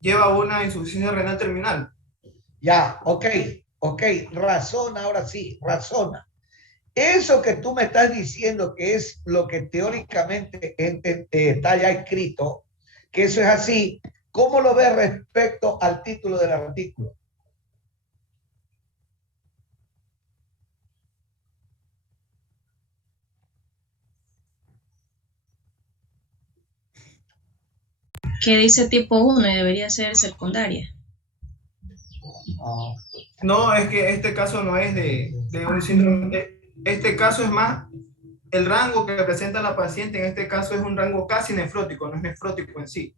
lleva una insuficiencia renal terminal. Ya, ok, razona, ahora sí, razona. Eso que tú me estás diciendo que es lo que teóricamente está ya escrito, que eso es así, ¿cómo lo ves respecto al título del artículo? Que dice tipo 1 y debería ser secundaria. Ah, No, es que este caso no es de un síndrome. Este caso es más, el rango que presenta la paciente en este caso es un rango casi nefrótico, no es nefrótico en sí.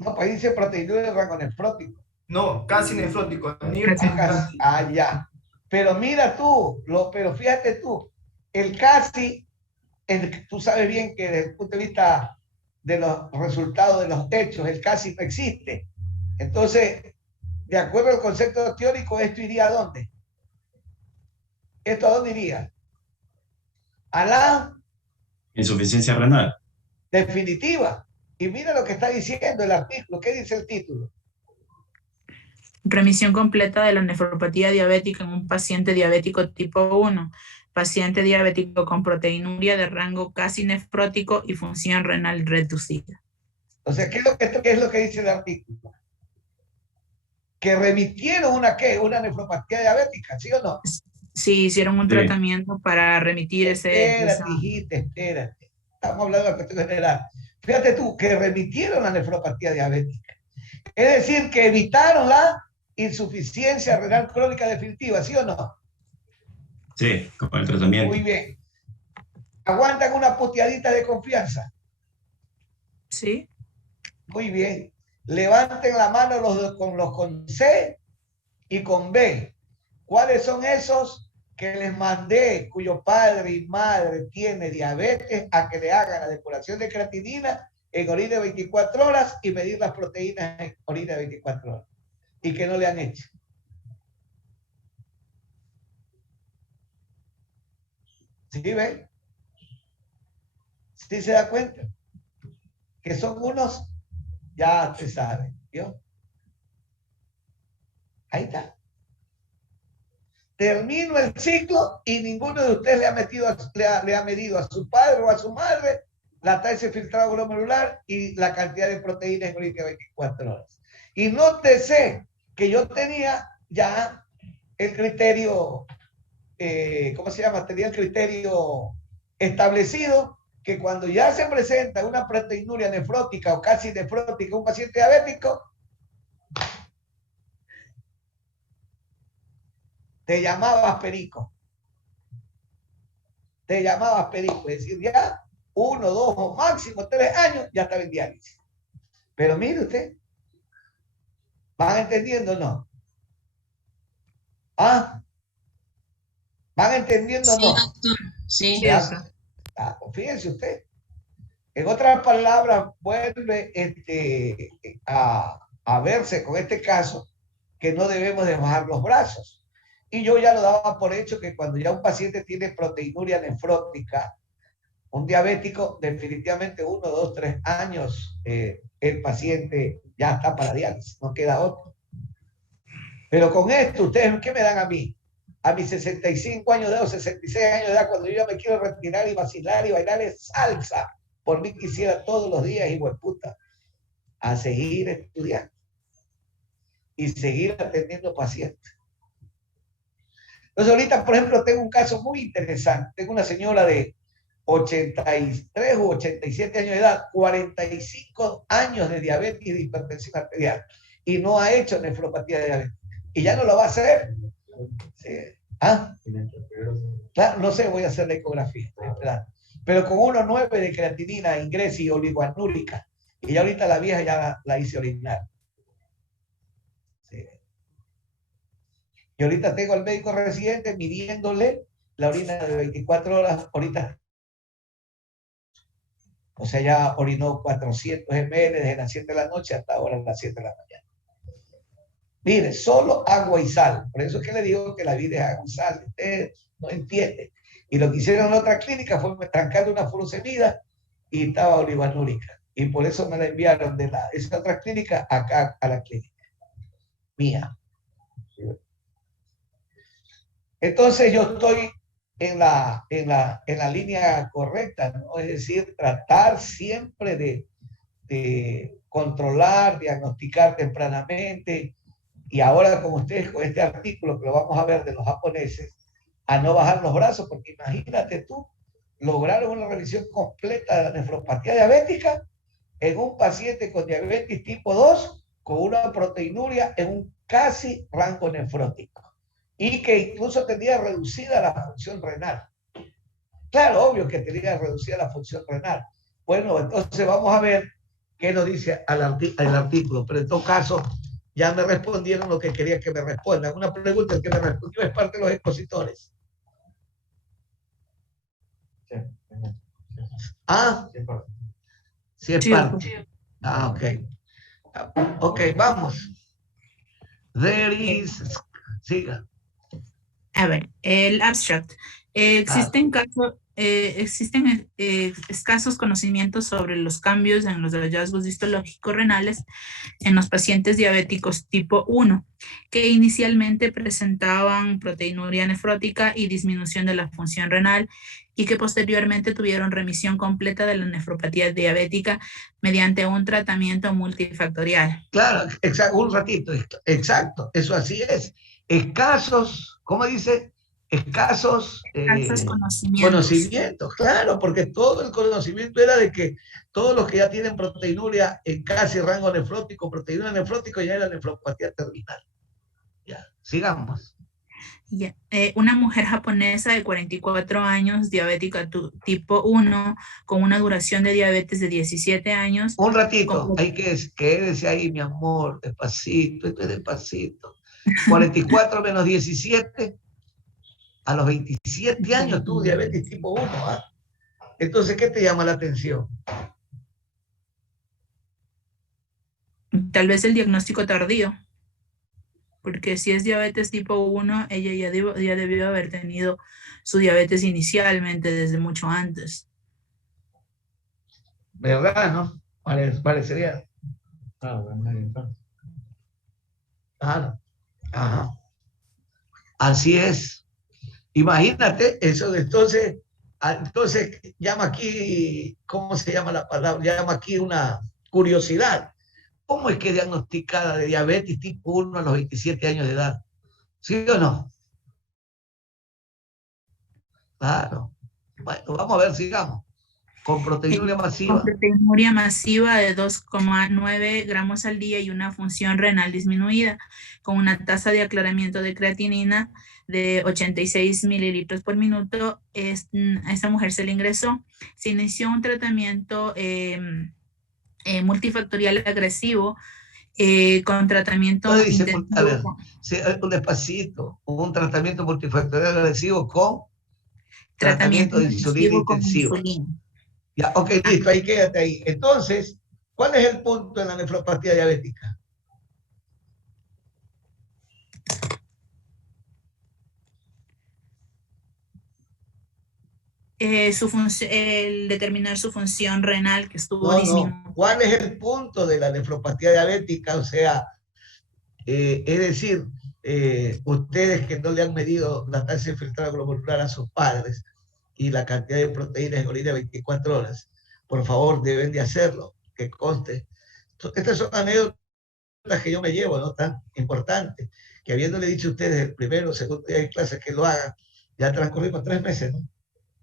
no, pues dice proteinúria de rango nefrótico. No, casi nefrótico. Ah, casi, ya. Pero mira tú, pero fíjate tú, el casi, tú sabes bien que desde el punto de vista de los resultados de los hechos, el casi no existe. Entonces, de acuerdo al concepto teórico, ¿esto iría a dónde? ¿Esto a dónde iría? A la Insuficiencia renal. definitiva. Y mira lo que está diciendo el artículo. ¿Qué dice el título? Remisión completa de la nefropatía diabética en un paciente diabético tipo 1, paciente diabético con proteinuria de rango casi nefrótico y función renal reducida. O sea, ¿qué es lo que dice el artículo? Que remitieron una nefropatía diabética, ¿sí o no? Sí, hicieron un tratamiento para remitir Espérate, hijita, espérate. Estamos hablando de la cuestión general. Fíjate tú, que remitieron la nefropatía diabética. Es decir, que evitaron la insuficiencia renal crónica definitiva, ¿sí o no? Sí, con el tratamiento. Muy bien. ¿Aguantan una puteadita de confianza? Sí. Muy bien. Levanten la mano con C y con B. ¿Cuáles son esos que les mandé, cuyo padre y madre tiene diabetes, a que le hagan la depuración de creatinina en orina de 24 horas y medir las proteínas en orina de 24 horas? Y que no le han hecho. ¿Sí ven? ¿Sí se da cuenta? Que son unos, ya te saben, ¿vio? Ahí está. Termino el ciclo y ninguno de ustedes le ha medido a su padre o a su madre la tasa de filtrado glomerular y la cantidad de proteínas en orina 24 horas. Y nótese que yo tenía ya el criterio, ¿cómo se llama? Tenía el criterio establecido que cuando ya se presenta una proteinuria nefrótica o casi nefrótica en un paciente diabético, te llamabas perico. Te llamabas perico. Es decir, ya 1, 2 o máximo 3 años ya estaba en diálisis. Pero mire usted, ¿van entendiendo o no? ¿Ah? ¿Van entendiendo o Sí, no? doctor. Sí. Fíjense usted. En otras palabras, vuelve a verse con este caso que no debemos de bajar los brazos. Y yo ya lo daba por hecho que cuando ya un paciente tiene proteinuria nefrótica, un diabético, definitivamente 1, 2, 3 años, el paciente ya está para diálisis, no queda otro. Pero con esto, ¿ustedes qué me dan a mí? A mis 65 años de edad o 66 años de edad, cuando yo ya me quiero retirar y vacilar y bailar salsa, por mí quisiera todos los días, hijo de puta, a seguir estudiando y seguir atendiendo pacientes. Entonces ahorita, por ejemplo, tengo un caso muy interesante. Tengo una señora de 83 o 87 años de edad, 45 años de diabetes y de hipertensión arterial, y no ha hecho nefropatía de diabetes. Y ya no lo va a hacer. Sí. ¿Ah? Claro, no sé, voy a hacer la ecografía. Pero con 1,9 de creatinina, ingreso y oligoanúrica. Y ya ahorita la vieja ya la hice orinar. Sí. Y ahorita tengo al médico residente midiéndole la orina de 24 horas. Ahorita, o sea, ya orinó 400 ml desde las 7 de la noche hasta ahora las 7 de la mañana. Mire, solo agua y sal. Por eso es que le digo que la vida es agua y sal. Usted no entiende. Y lo que hicieron en otra clínica fue trancarle una furosemida y estaba olivanúrica. Y por eso me la enviaron de esa otra clínica acá a la clínica mía. Entonces yo estoy en la línea correcta, ¿no? Es decir, tratar siempre de controlar, diagnosticar tempranamente, y ahora como ustedes con este artículo que lo vamos a ver de los japoneses, a no bajar los brazos, porque imagínate tú, lograron una revisión completa de la nefropatía diabética en un paciente con diabetes tipo 2 con una proteinuria en un casi rango nefrótico y que incluso tenía reducida la función renal. Claro, obvio que tenía reducida la función renal. Bueno, entonces vamos a ver qué nos dice el artículo, pero en todo caso ya me respondieron lo que quería que me respondan. Una pregunta que me respondió es parte de los expositores. Ah, sí es parte. Ah, ok. Ok, vamos. There is... Siga. A ver, el abstract. Existen escasos conocimientos sobre los cambios en los hallazgos histológicos renales en los pacientes diabéticos tipo 1, que inicialmente presentaban proteinuria nefrótica y disminución de la función renal y que posteriormente tuvieron remisión completa de la nefropatía diabética mediante un tratamiento multifactorial. Claro, exacto, un ratito, exacto, eso así es. Escasos, ¿cómo dice? Escasos conocimientos, claro, porque todo el conocimiento era de que todos los que ya tienen proteinuria en casi rango nefrótico, proteinuria nefrótico, ya era nefropatía terminal. Ya, sigamos. Yeah. Una mujer japonesa de 44 años, diabética tipo 1, con una duración de diabetes de 17 años. Un ratito, hay que quédese ahí, mi amor, despacito, esto es despacito. 44 menos 17, a los 27 años tuvo diabetes tipo 1. ¿Ah? Entonces, ¿qué te llama la atención? Tal vez el diagnóstico tardío. Porque si es diabetes tipo 1, ella ya debió haber tenido su diabetes inicialmente desde mucho antes. ¿Verdad, no? Parecería. Claro. Ajá. Así es. Imagínate eso. Entonces llama aquí, ¿cómo se llama la palabra? Llama aquí una curiosidad. ¿Cómo es que diagnosticada de diabetes tipo 1 a los 27 años de edad? ¿Sí o no? Claro. Bueno, vamos a ver, sigamos. Con proteinuria masiva. Con proteinuria masiva de 2,9 gramos al día y una función renal disminuida, con una tasa de aclaramiento de creatinina de 86 mililitros por minuto. A esta mujer se le ingresó. Se inició un tratamiento multifactorial agresivo con tratamiento intensivo. A ver, un despacito, un tratamiento multifactorial agresivo con tratamiento de insulina intensivo. Ya, ok, listo, ahí quédate ahí. Entonces, ¿cuál es el punto en la nefropatía diabética? El determinar su función renal que estuvo disminuida. No. ¿Cuál es el punto de la nefropatía diabética? O sea, es decir, ustedes que no le han medido la tasa infiltrada glomerular a sus padres y la cantidad de proteínas en orina 24 horas, por favor, deben de hacerlo, que conste. Estas son anécdotas que yo me llevo, ¿no? Tan importantes, que habiéndole dicho a ustedes el primero o segundo día de clase que lo hagan, ya transcurrimos 3 meses, ¿no?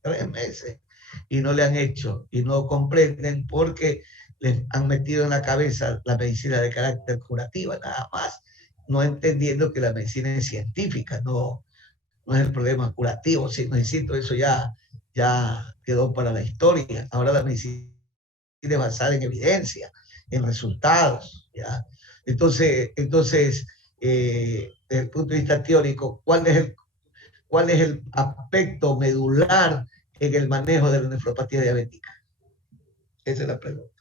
3 meses, y no le han hecho, y no comprenden porque les han metido en la cabeza la medicina de carácter curativa, nada más, no entendiendo que la medicina es científica, no es el problema curativo, sino, insisto, eso ya quedó para la historia. Ahora la medicina es basada en evidencia, en resultados, ¿ya? Entonces desde el punto de vista teórico, ¿cuál es el aspecto medular en el manejo de la nefropatía diabética? Esa es la pregunta.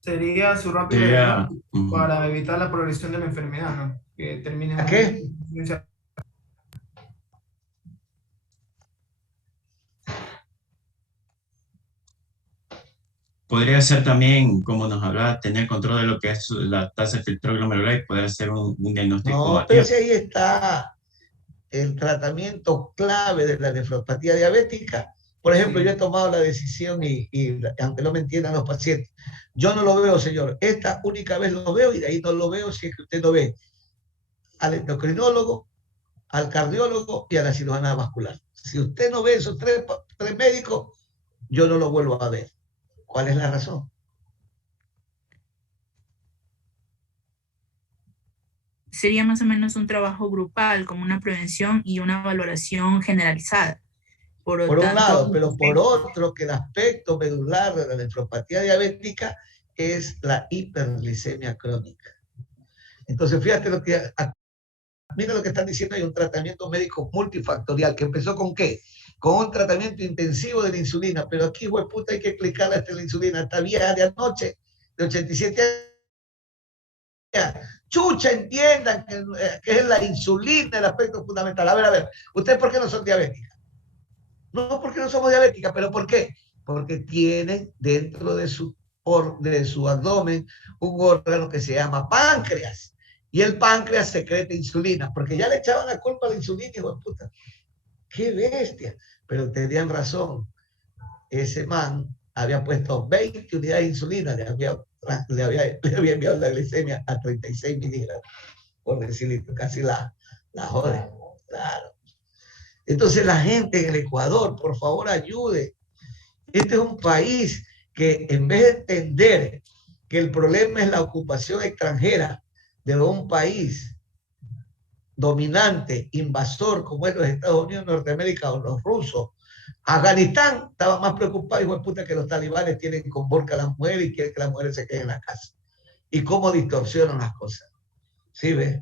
Sería su rápido diagnóstico para evitar la progresión de la enfermedad, ¿no? Que termine. ¿A qué? podría ser también, como nos hablaba, tener control de lo que es la tasa de filtrado glomerular y poder hacer un diagnóstico No, a pero tiempo. si ahí está el tratamiento clave de la nefropatía diabética. Por ejemplo, Sí. yo he tomado la decisión aunque no me entiendan los pacientes, yo no lo veo, señor. Esta única vez lo veo y de ahí no lo veo si es que usted no ve al endocrinólogo, al cardiólogo y a la cirujana vascular. Si usted no ve esos tres médicos, yo no lo vuelvo a ver. ¿Cuál es la razón? Sería más o menos un trabajo grupal, como una prevención y una valoración generalizada. Por lo Por un tanto, lado, pero por otro, que el aspecto medular de la nefropatía diabética es la hiperglicemia crónica. Entonces, fíjate mira lo que están diciendo, hay un tratamiento médico multifactorial que empezó con ¿qué? Con un tratamiento intensivo de la insulina, pero aquí, hueputa, hay que clicarle hasta la insulina, esta vieja de anoche, de 87 años. Chucha, entiendan que es la insulina el aspecto fundamental. A ver, ¿ustedes por qué no son diabéticas? No porque no somos diabéticas, pero ¿por qué? Porque tienen dentro de su abdomen un órgano que se llama páncreas. Y el páncreas secreta insulina, porque ya le echaban la culpa a la insulina, hijo de puta. ¡Qué bestia! Pero tenían razón. Ese man había puesto 20 unidades de insulina, le había enviado la glicemia a 36 miligramos, por decirle, casi la jode. Claro. Entonces la gente en el Ecuador, por favor, ayude. Este es un país que en vez de entender que el problema es la ocupación extranjera de un país dominante, invasor, como es los Estados Unidos de Norteamérica o los rusos, Afganistán estaba más preocupado, hijo de puta, que los talibanes tienen con burka a las mujeres y quieren que las mujeres se queden en la casa. Y cómo distorsionan las cosas. ¿Sí ves?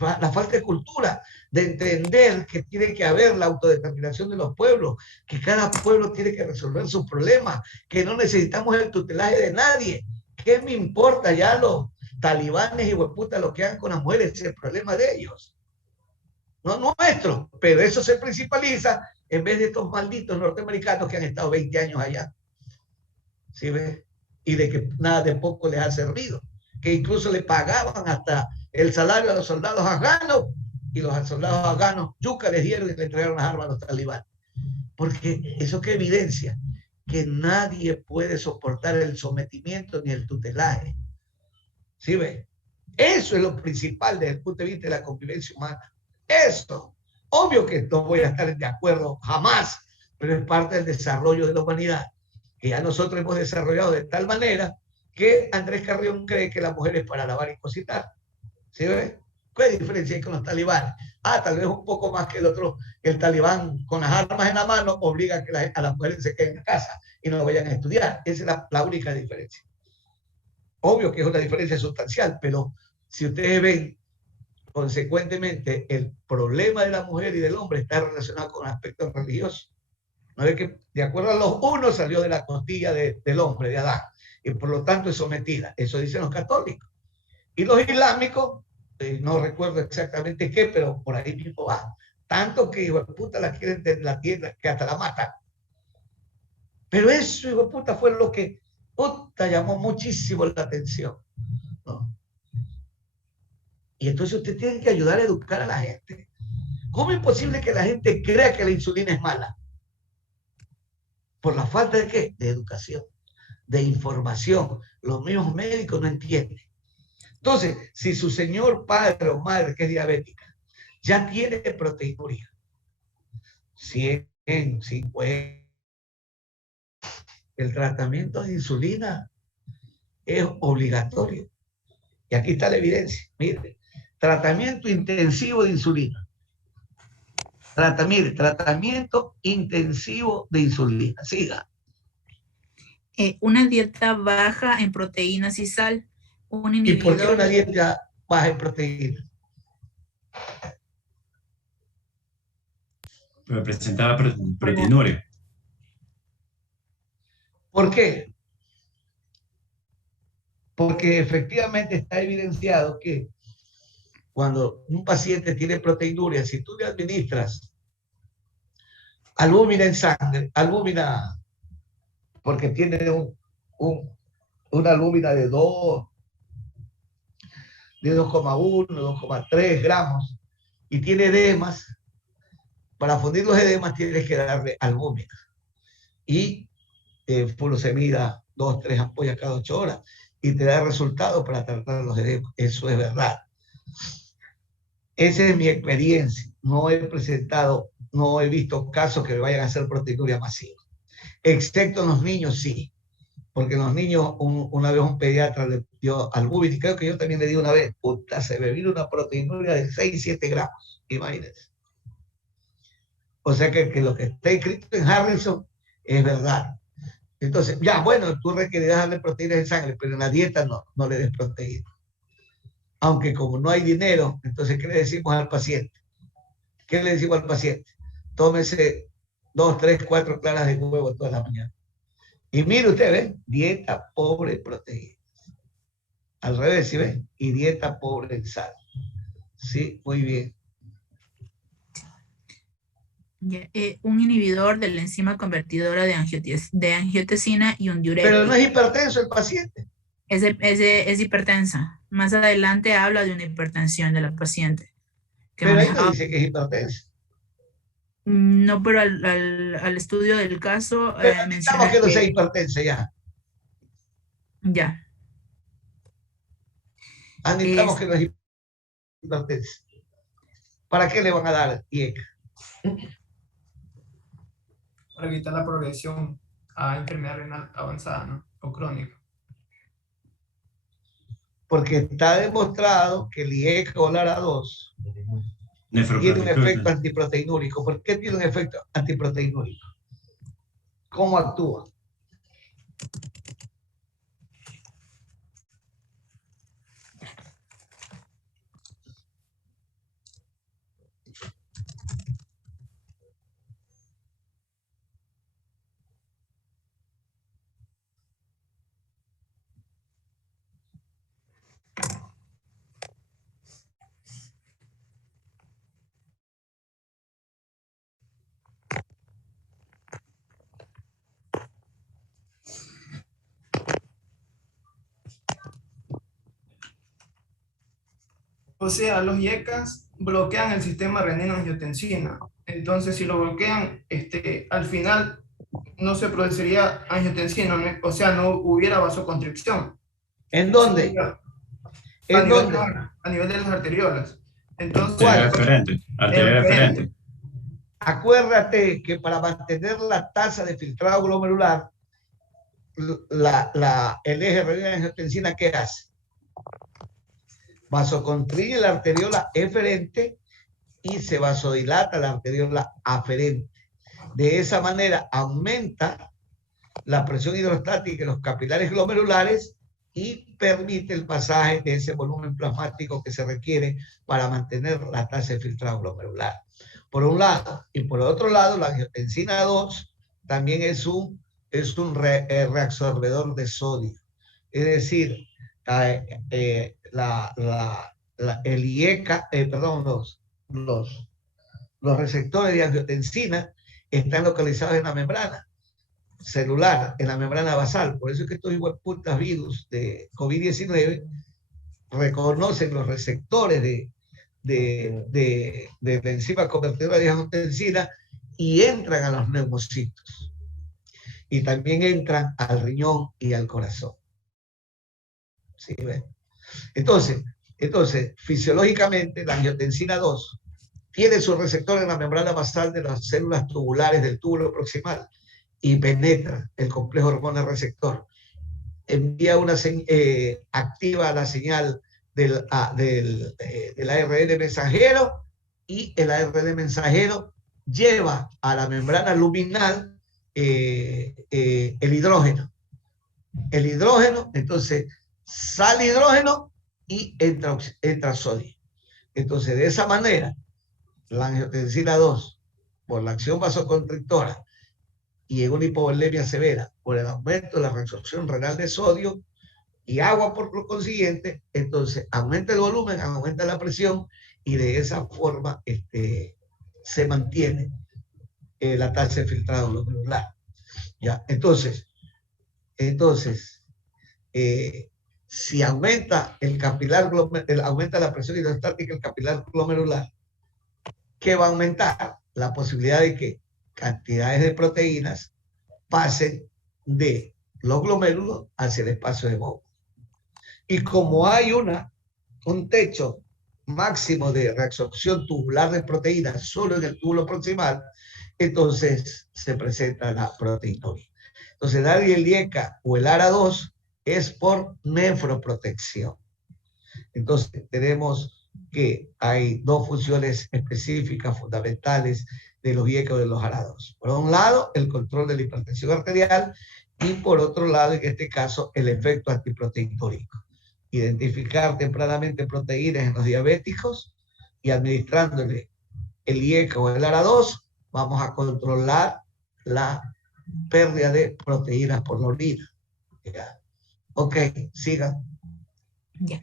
La falta de cultura, de entender que tiene que haber la autodeterminación de los pueblos, que cada pueblo tiene que resolver sus problemas, que no necesitamos el tutelaje de nadie. ¿Qué me importa ya los talibanes y hueputas lo que hagan con las mujeres? Es el problema de ellos, no nuestro. Pero eso se principaliza en vez de estos malditos norteamericanos que han estado 20 años allá. ¿Sí ves? Y de que nada de poco les ha servido, que incluso le pagaban hasta el salario a los soldados afganos, y los soldados afganos yuca les dieron y le entregaron las armas a los talibanes. Porque eso que evidencia que nadie puede soportar el sometimiento ni el tutelaje. ¿Sí ves? Eso es lo principal desde el punto de vista de la convivencia humana. Eso. Obvio que no voy a estar de acuerdo jamás, pero es parte del desarrollo de la humanidad, que ya nosotros hemos desarrollado de tal manera que Andrés Carrión cree que la mujer es para lavar y cocinar. ¿Sí ves? ¿Qué diferencia hay con los talibanes? Tal vez un poco más que el otro. El talibán con las armas en la mano obliga a que a las mujeres se queden en casa y no vayan a estudiar. Esa es la única diferencia. Obvio que es una diferencia sustancial, pero si ustedes ven, consecuentemente, el problema de la mujer y del hombre está relacionado con aspectos religiosos. No es que, de acuerdo a los unos, salió de la costilla del hombre, de Adán, y por lo tanto es sometida. Eso dicen los católicos. Y los islámicos, no recuerdo exactamente qué, pero por ahí mismo va. Tanto que, hijo de puta, la quieren de la tierra, que hasta la matan. Pero eso, hijo de puta, fue lo que llamó muchísimo la atención, ¿no? Y entonces usted tiene que ayudar a educar a la gente. ¿Cómo es posible que la gente crea que la insulina es mala? Por la falta de ¿qué? De educación, de información. Los mismos médicos no entienden. Entonces, si su señor padre o madre que es diabética ya tiene proteinuria, 100, 50, el tratamiento de insulina es obligatorio. Y aquí está la evidencia. Mire, tratamiento intensivo de insulina. Tratamiento intensivo de insulina. Siga. Una dieta baja en proteínas y sal. Un ¿Y por qué inhibidor. una dieta baja en proteínas? Pero presentaba proteinuria. ¿Por qué? Porque efectivamente está evidenciado que cuando un paciente tiene proteinuria, si tú le administras albúmina en sangre, albúmina porque tiene una lúmina de 2, de 2,1, 2,3 gramos, y tiene edemas. Para fundir los edemas tienes que darle albúmina y furosemida 2, 3 ampollas cada 8 horas y te da resultados para tratar los edemas. Eso es verdad. Esa es mi experiencia. No he presentado, no he visto casos que vayan a hacer proteinuria masiva. Excepto en los niños, sí. Porque en los niños, una vez un pediatra le dio albúmina, y creo que yo también le di una vez, puta, se me vino una proteinuria de 6, 7 gramos. Imagínense. O sea que lo que está escrito en Harrison es verdad. Entonces, ya, bueno, tú requerirás darle proteínas en sangre, pero en la dieta no le des proteínas. Aunque como no hay dinero, entonces, ¿qué le decimos al paciente? ¿Qué le decimos al paciente? Tómese 2, 3, 4 claras de huevo toda la mañana. Y mire usted, ¿ve? Dieta pobre en proteínas. Al revés, ¿sí ven? Y dieta pobre en sal. Sí, muy bien. Un inhibidor de la enzima convertidora de angiotensina y un diurético. Pero no es hipertenso el paciente. Es hipertensa. Más adelante habla de una hipertensión de la paciente. Pero ahí no dice que es hipertensa. No, pero al estudio del caso menciona que no sea hipertensa ya. Ya. Admitamos que no es hipertensa. ¿Para qué le van a dar IECA? Para evitar la progresión a enfermedad renal avanzada, ¿no? O crónica. Porque está demostrado que el IECA o LARA2 tiene un efecto antiproteinúrico. ¿Por qué tiene un efecto antiproteinúrico? ¿Cómo actúa? O sea, los IECAS bloquean el sistema renina-angiotensina. Entonces, si lo bloquean, al final no se produciría angiotensina, ¿no? O sea, no hubiera vasoconstricción. ¿En dónde? A nivel de las arteriolas. Entonces, arteria referente. Acuérdate que para mantener la tasa de filtrado glomerular, el eje renina-angiotensina, ¿qué hace? Vasoconstriñe la arteriola eferente y se vasodilata la arteriola aferente. De esa manera aumenta la presión hidrostática en los capilares glomerulares y permite el pasaje de ese volumen plasmático que se requiere para mantener la tasa de filtrado glomerular. Por un lado, y por otro lado, la angiotensina 2 también es un reabsorbedor de sodio. Es decir, el IECA, los receptores de angiotensina están localizados en la membrana celular, en la membrana basal. Por eso es que estos hueputas virus de COVID-19 reconocen los receptores de la enzima convertidora de angiotensina y entran a los neumocitos. Y también entran al riñón y al corazón. ¿Sí ven? Entonces, fisiológicamente, la angiotensina 2 tiene su receptor en la membrana basal de las células tubulares del túbulo proximal y penetra el complejo hormona receptor. Envía activa la señal del ARN mensajero y el ARN mensajero lleva a la membrana luminal el hidrógeno. El hidrógeno, entonces, sale hidrógeno y entra sodio. Entonces, de esa manera, la angiotensina 2, por la acción vasoconstrictora y en una hipovolemia severa, por el aumento de la reabsorción renal de sodio y agua por lo consiguiente, entonces aumenta el volumen, aumenta la presión y de esa forma se mantiene la tasa de filtrado glomerular. ¿Ya? Entonces, Entonces, si aumenta el capilar, aumenta la presión hidrostática del capilar glomerular, ¿qué va a aumentar? La posibilidad de que cantidades de proteínas pasen de los glomérulos hacia el espacio de Bowman. Y como hay un techo máximo de reabsorción tubular de proteínas solo en el túbulo proximal, entonces se presenta la proteinuria. Entonces, dar el IECA o el ARA2 es por nefroprotección. Entonces, tenemos que hay dos funciones específicas, fundamentales de los IECA o de los ARA2. Por un lado, el control de la hipertensión arterial y por otro lado, en este caso, el efecto antiproteinúrico. Identificar tempranamente proteínas en los diabéticos y administrándole el IECA o el ARA2, vamos a controlar la pérdida de proteínas por la orina. ¿Ya? Ok, sigan. Ya.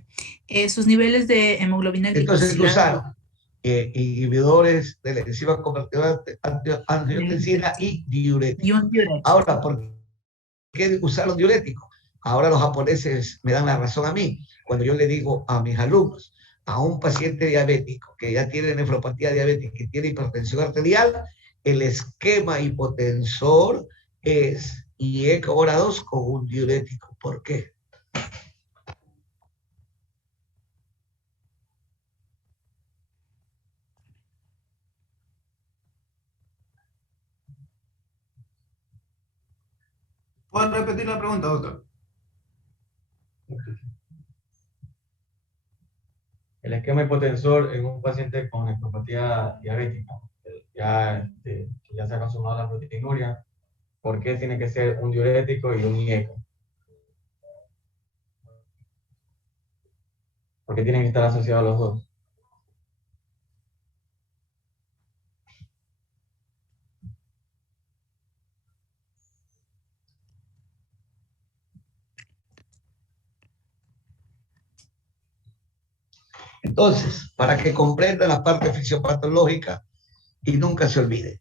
Sus niveles de hemoglobina Entonces glicosilada. usaron inhibidores de la enzima convertidora de angiotensina y diuréticos. Y un diurético. Ahora, ¿por qué usaron diuréticos? Ahora los japoneses me dan la razón a mí. Cuando yo le digo a mis alumnos, a un paciente diabético que ya tiene nefropatía diabética, que tiene hipertensión arterial, el esquema hipotensor es IECA o ARA2 con un diurético. ¿Por qué? ¿Puedo repetir la pregunta, doctor? El esquema hipotensor en un paciente con nefropatía diabética, que ya se ha consumado la proteinuria, ¿por qué tiene que ser un diurético y un IECA? ¿Por qué tienen que estar asociados los dos? Entonces, para que comprendan la parte fisiopatológica y nunca se olviden.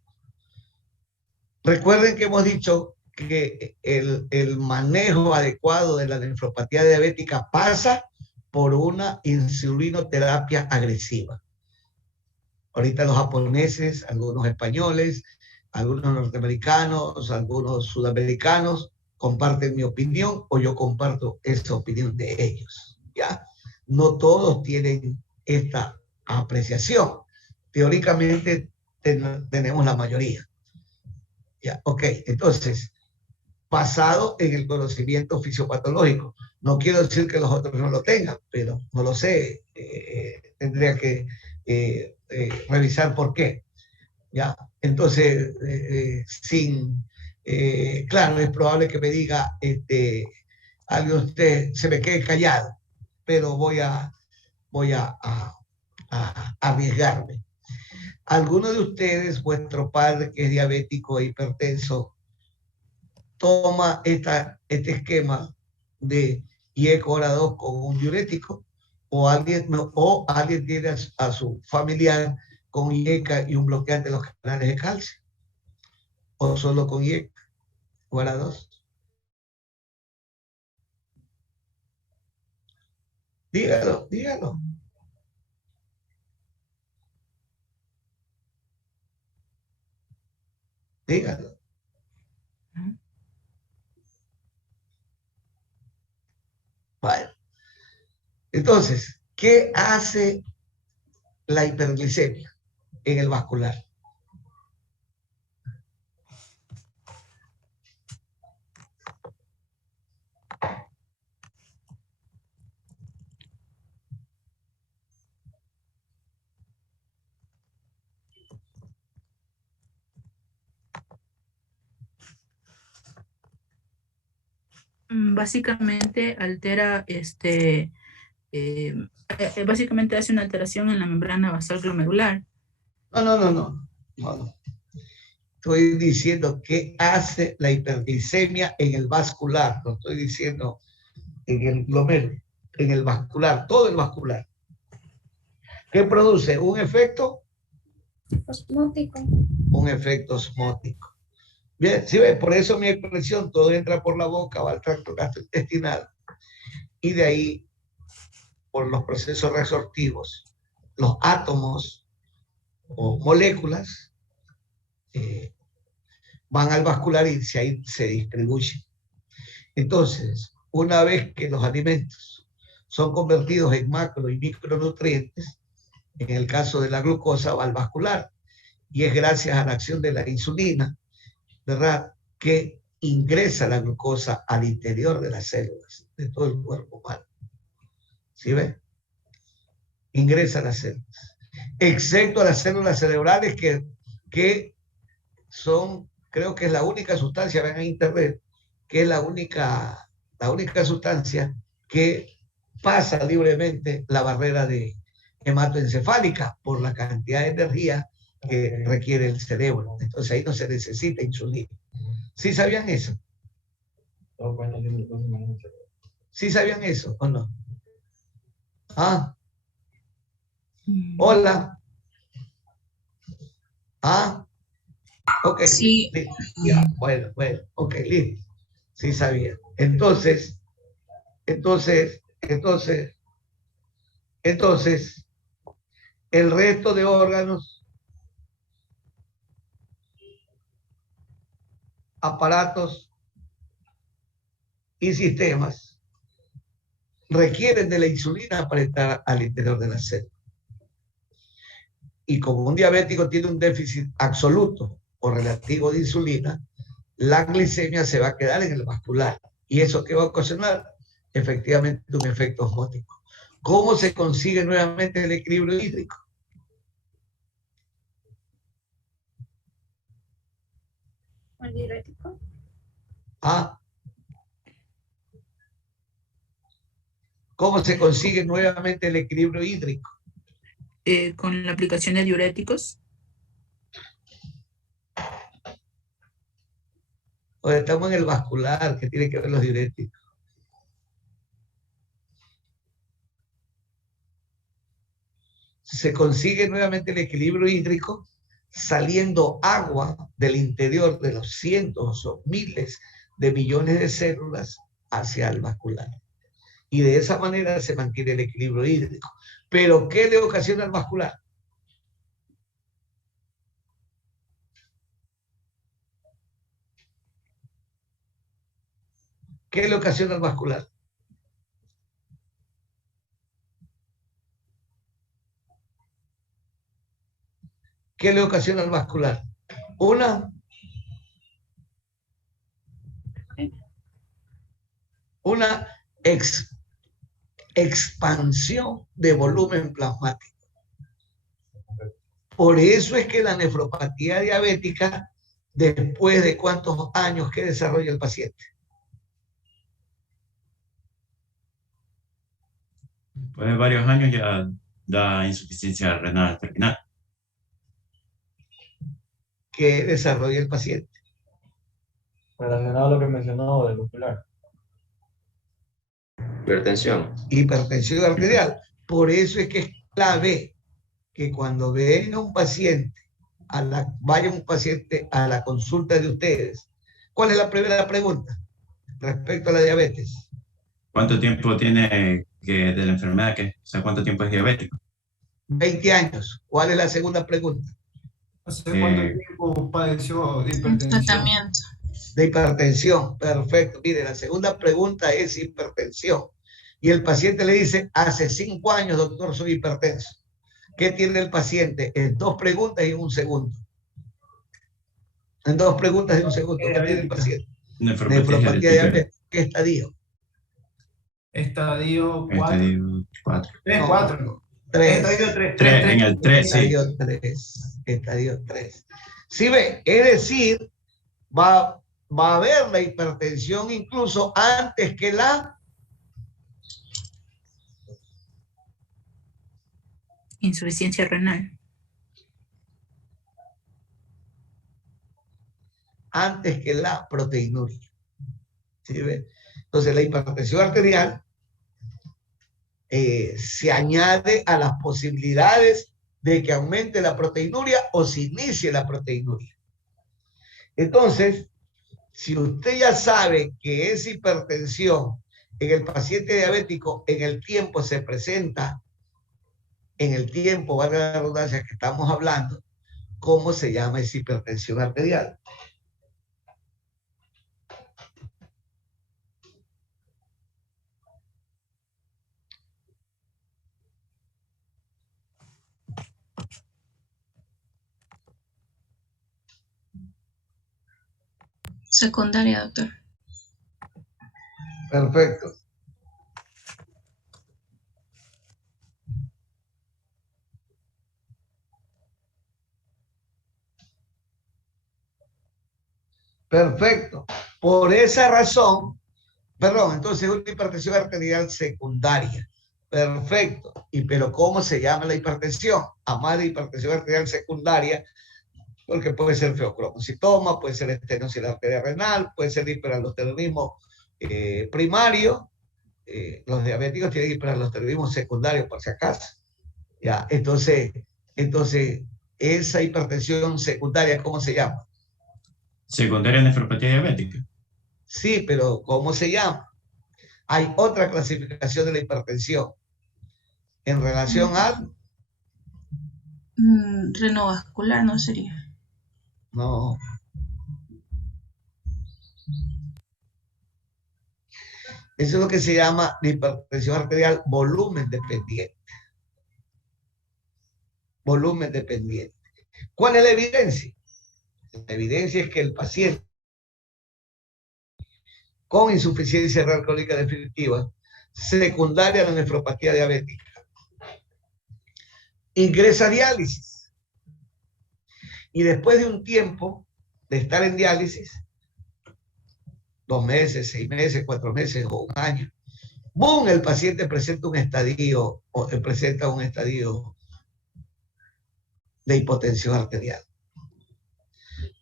Recuerden que hemos dicho que el manejo adecuado de la nefropatía diabética pasa por una insulinoterapia agresiva. Ahorita los japoneses, algunos españoles, algunos norteamericanos, algunos sudamericanos comparten mi opinión o yo comparto esa opinión de ellos. ¿Ya? No todos tienen esta apreciación. Teóricamente tenemos la mayoría. ¿Ya? Ok, entonces, basado en el conocimiento fisiopatológico. No quiero decir que los otros no lo tengan, pero no lo sé. Tendría que revisar por qué. ¿Ya? Entonces, claro, es probable que me diga algo de usted, se me quede callado, pero voy a arriesgarme. ¿Alguno de ustedes, vuestro padre que es diabético e hipertenso, toma este esquema de IECA o ARA2 con un diurético? ¿O alguien tiene a su familiar con IECA y un bloqueante de los canales de calcio? ¿O solo con IECA o ARA2? Dígalo, dígalo. Dígalo. Bueno. Entonces, ¿qué hace la hiperglicemia en el vascular? Básicamente altera básicamente hace una alteración en la membrana basal glomerular. No. Estoy diciendo qué hace la hiperglicemia en el vascular. No estoy diciendo en el glomérulo, en el vascular, todo el vascular. ¿Qué produce? Un efecto Osmótico. un efecto osmótico. Bien, ¿sí ves? Por eso mi expresión, todo entra por la boca, va al tracto gastrointestinal, y de ahí, por los procesos resortivos, los átomos o moléculas van al vascular y ahí se distribuyen. Entonces, una vez que los alimentos son convertidos en macro y micronutrientes, en el caso de la glucosa va al vascular, y es gracias a la acción de la insulina, ¿verdad?, que ingresa la glucosa al interior de las células de todo el cuerpo humano. ¿Sí ven? Ingresa a las células, excepto a las células cerebrales que son, creo que es la única sustancia, ven en internet, que es la única sustancia que pasa libremente la barrera de hematoencefálica por la cantidad de energía que requiere el cerebro. Entonces ahí no se necesita insulina. ¿Sí sabían eso? ¿Sí sabían eso o no? Ah, hola. Ah, ok. Sí. Ya, bueno, ok, listo. Sí sabía. Entonces, el resto de órganos, aparatos y sistemas requieren de la insulina para entrar al interior de la célula. Y como un diabético tiene un déficit absoluto o relativo de insulina, la glicemia se va a quedar en el vascular. ¿Y eso qué va a ocasionar? Efectivamente, un efecto osmótico. ¿Cómo se consigue nuevamente el equilibrio hídrico? ¿Un diurético? Ah. ¿Cómo se consigue nuevamente el equilibrio hídrico? Con la aplicación de diuréticos. O estamos en el vascular, que tiene que ver los diuréticos. Se consigue nuevamente el equilibrio hídrico saliendo agua del interior de los cientos o miles de millones de células hacia el vascular. Y de esa manera se mantiene el equilibrio hídrico. ¿Pero qué le ocasiona al vascular? ¿Qué le ocasiona al vascular? ¿Qué le ocasiona al vascular? Una expansión de volumen plasmático. Por eso es que la nefropatía diabética, después de cuántos años que desarrolla el paciente. Después de varios años ya da insuficiencia renal terminal. ¿Qué desarrolla el paciente? Relacionado a lo que mencionó del vascular. Hipertensión. Hipertensión arterial. Por eso es que es clave que cuando venga un paciente, vaya un paciente a la consulta de ustedes, ¿cuál es la primera pregunta respecto a la diabetes? ¿Cuánto tiempo tiene de la enfermedad? O sea, ¿cuánto tiempo es diabético? 20 años. ¿Cuál es la segunda pregunta? ¿Hace cuánto tiempo padeció de hipertensión? Tratamiento. De hipertensión, perfecto. Mire, la segunda pregunta es hipertensión. Y el paciente le dice, hace 5 años, doctor, soy hipertenso. ¿Qué tiene el paciente? En 2 preguntas y en 1 segundo. En 2 preguntas y 1 segundo. ¿Qué tiene el paciente? Nefropatía diabética. ¿Qué estadio? Estadio 4. Estadio 4. 3, 4. 3. Estadio 3. 3, en el 3, sí. Estadio 3. Estadio 3. ¿Sí ve? Es decir, va a haber la hipertensión incluso antes que la Insuficiencia renal. Antes que la proteinuria. ¿Sí ve? Entonces la hipertensión arterial se añade a las posibilidades de que aumente la proteinuria o se inicie la proteinuria. Entonces, Si usted ya sabe que esa hipertensión en el paciente diabético en el tiempo se presenta, en el tiempo, valga la redundancia que estamos hablando, ¿cómo se llama esa hipertensión arterial? Secundaria, doctor. Perfecto. Perfecto. Por esa razón, perdón, entonces una hipertensión arterial secundaria. Perfecto. Pero ¿cómo se llama la hipertensión? Además de hipertensión arterial secundaria, porque puede ser feocromocitoma, puede ser estenosis de la arteria renal, puede ser hiperaldosteronismo primario. Los diabéticos tienen hiperaldosteronismo secundario, por si acaso. Ya, entonces, esa hipertensión secundaria, ¿cómo se llama? Secundaria nefropatía diabética. Sí, pero ¿cómo se llama? Hay otra clasificación de la hipertensión en relación al... Renovascular no sería. No. Eso es lo que se llama la hipertensión arterial volumen dependiente. Volumen dependiente. ¿Cuál es la evidencia? La evidencia es que el paciente con insuficiencia renal crónica definitiva, secundaria a la nefropatía diabética, ingresa a diálisis. Y después de un tiempo de estar en diálisis, 2 meses, 6 meses, 4 meses o un año, ¡boom! El paciente presenta un estadio de hipotensión arterial.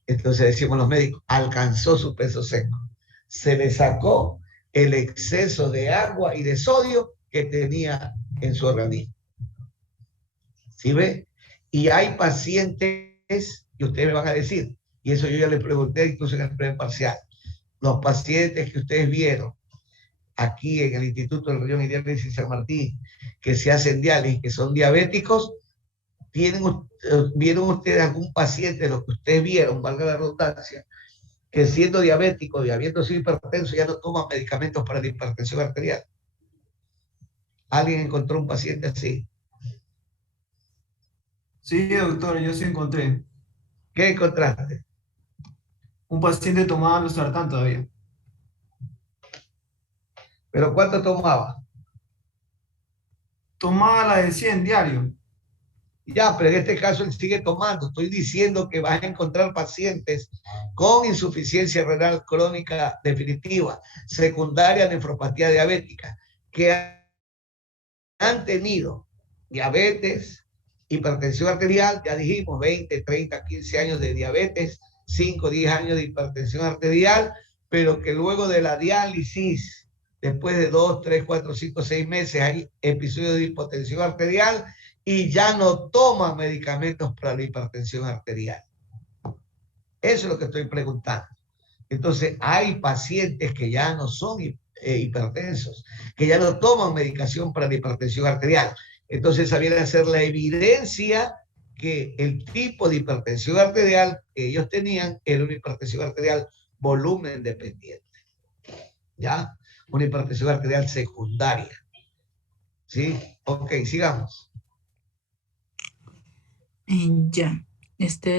Entonces decimos los médicos, alcanzó su peso seco. Se le sacó el exceso de agua y de sodio que tenía en su organismo. ¿Sí ve? Y hay pacientes, y ustedes me van a decir, y eso yo ya les pregunté incluso en el primer parcial, los pacientes que ustedes vieron aquí en el Instituto del Riñón y Diálisis San Martín, que se hacen diálisis, que son diabéticos, ¿vieron ustedes algún paciente de los que ustedes vieron, valga la redundancia, que siendo diabético y habiendo sido hipertenso ya no toman medicamentos para la hipertensión arterial? ¿Alguien encontró un paciente así? Sí, doctor, yo sí encontré. ¿Qué encontraste? Un paciente tomaba losartán todavía. ¿Pero cuánto tomaba? Tomaba la de 100 diario. Ya, pero en este caso él sigue tomando. Estoy diciendo que vas a encontrar pacientes con insuficiencia renal crónica definitiva, secundaria nefropatía diabética, que han tenido diabetes, hipertensión arterial, ya dijimos, 20, 30, 15 años de diabetes, 5, 10 años de hipertensión arterial, pero que luego de la diálisis, después de 2, 3, 4, 5, 6 meses, hay episodios de hipotensión arterial y ya no toman medicamentos para la hipertensión arterial. Eso es lo que estoy preguntando. Entonces, hay pacientes que ya no son hipertensos, que ya no toman medicación para la hipertensión arterial. Entonces, esa viene a ser la evidencia que el tipo de hipertensión arterial que ellos tenían era una hipertensión arterial volumen dependiente. ¿Ya? Una hipertensión arterial secundaria. ¿Sí? Ok, sigamos. Ya.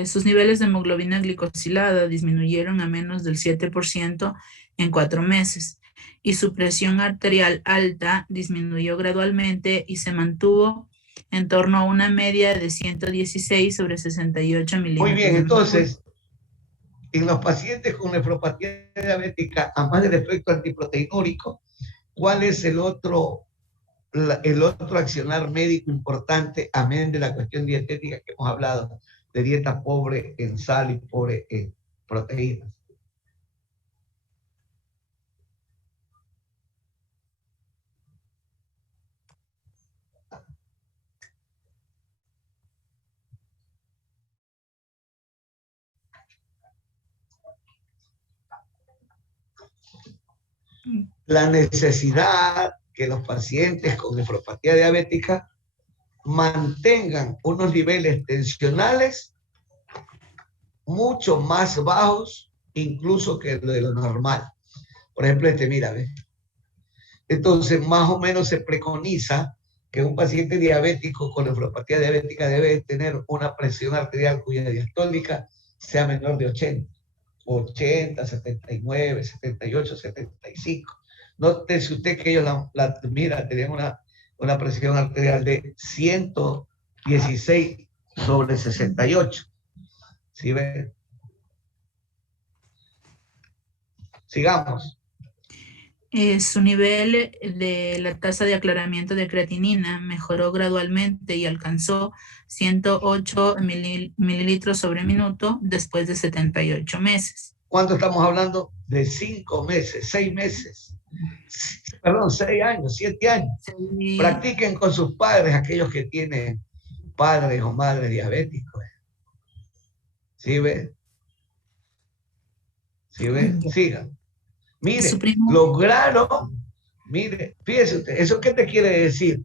Sus niveles de hemoglobina glicosilada disminuyeron a menos del 7% en 4 meses y su presión arterial alta disminuyó gradualmente y se mantuvo en torno a una media de 116/68 milímetros. Muy bien, entonces, en los pacientes con nefropatía diabética, además del efecto antiproteinúrico, ¿cuál es el otro accionar médico importante, amén de la cuestión dietética que hemos hablado, de dieta pobre en sal y pobre en proteínas? la necesidad que los pacientes con nefropatía diabética mantengan unos niveles tensionales mucho más bajos incluso que lo de lo normal. Por ejemplo, mira, ¿ves? Entonces, más o menos se preconiza que un paciente diabético con nefropatía diabética debe tener una presión arterial cuya diastólica sea menor de 80, 79, 78, 75. Nótese usted que ellos mira, tenían una presión arterial de 116 sobre 68. ¿Sí ven? Sigamos. Su nivel de la tasa de aclaramiento de creatinina mejoró gradualmente y alcanzó 108 mililitros sobre minuto después de 78 meses. ¿Cuánto estamos hablando? De 5 meses, 6 meses. Perdón, 6 años, 7 años. Sí. Practiquen con sus padres, aquellos que tienen padres o madres diabéticos. ¿Sí ven? ¿Sí ven? Sigan. Mire, lograron, mire, fíjese usted, ¿eso qué te quiere decir?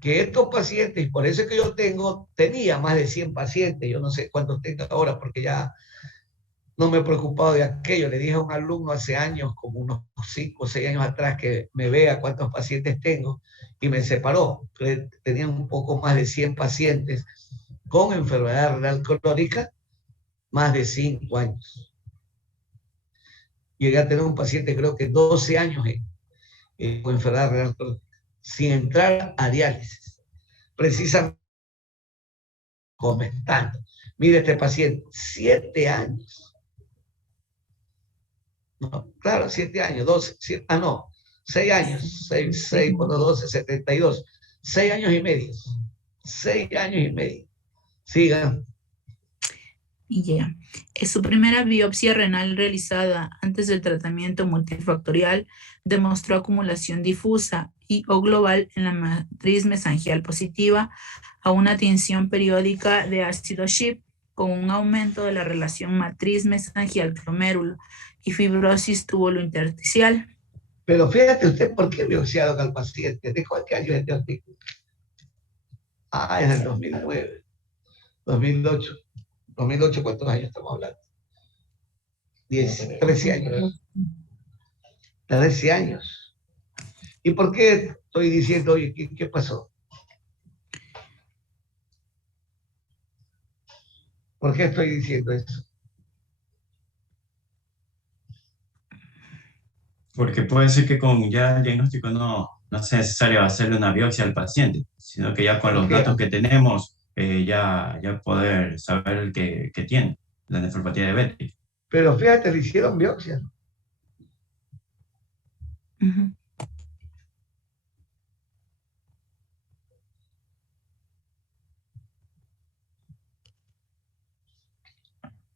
Que estos pacientes, por eso es que yo tenía más de 100 pacientes, yo no sé cuántos tengo ahora, porque ya no me he preocupado de aquello. Le dije a un alumno hace años, como unos 5 o 6 años atrás, que me vea cuántos pacientes tengo, y me separó. Tenían un poco más de 100 pacientes con enfermedad renal crónica, más de 5 años. Llegué a tener un paciente, creo que 12 años con enfermedad renal crónica, sin entrar a diálisis. Precisamente comentando. Mire este paciente, 7 años. No, claro, 7 años, 12, 6 años, 6 por 12, 72. 6 años y medio. 6 años y medio. Sigan. Ya. Su primera biopsia renal realizada antes del tratamiento multifactorial demostró acumulación difusa y o global en la matriz mesangial positiva a una tinción periódica de ácido Schiff con un aumento de la relación matriz mesangial glomérulo y fibrosis túbulo-intersticial. Pero fíjate usted por qué biopsiaron al paciente. ¿De cuál año es este artículo? Ah, es del 2009, 2008. 2008, ¿cuántos años estamos hablando? 13 años. 13 años. ¿Y por qué estoy diciendo, oye, qué pasó? ¿Por qué estoy diciendo eso? Porque puede ser que con ya el diagnóstico no es necesario hacerle una biopsia al paciente, sino que ya con los datos que tenemos, ya poder saber el que tiene la nefropatía diabética. Pero fíjate, le hicieron biopsia.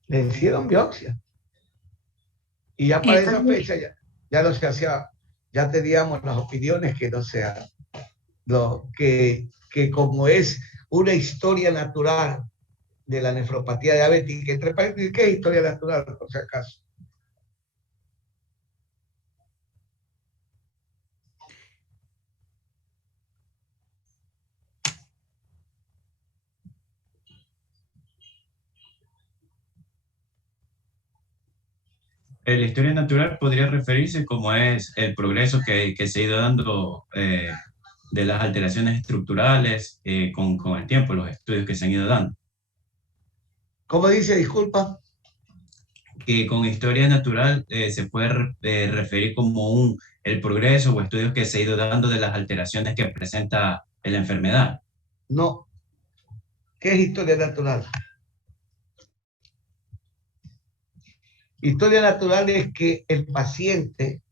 Le hicieron biopsia. Y ya para esa fecha ya no se hacía, ya teníamos las opiniones que no sea que como es una historia natural de la nefropatía diabética, entre paréntesis, ¿qué es historia natural, por si acaso? La historia natural podría referirse como es el progreso que se ha ido dando de las alteraciones estructurales con el tiempo, los estudios que se han ido dando. ¿Cómo dice? Disculpa. Que con historia natural se puede referir como el progreso o estudios que se ha ido dando de las alteraciones que presenta la enfermedad. No. ¿Qué es historia natural? Historia natural es que el paciente,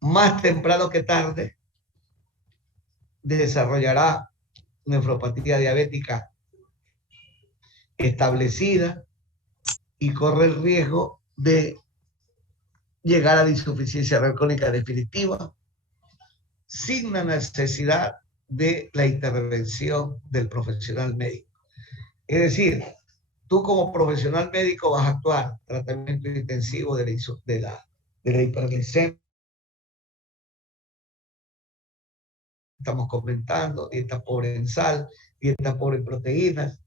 más temprano que tarde, desarrollará nefropatía diabética establecida y corre el riesgo de llegar a la insuficiencia renal crónica definitiva sin la necesidad de la intervención del profesional médico. Es decir, tú como profesional médico vas a actuar tratamiento intensivo de la hiperglicemia. Estamos comentando, dieta pobre en sal, dieta pobre en proteínas,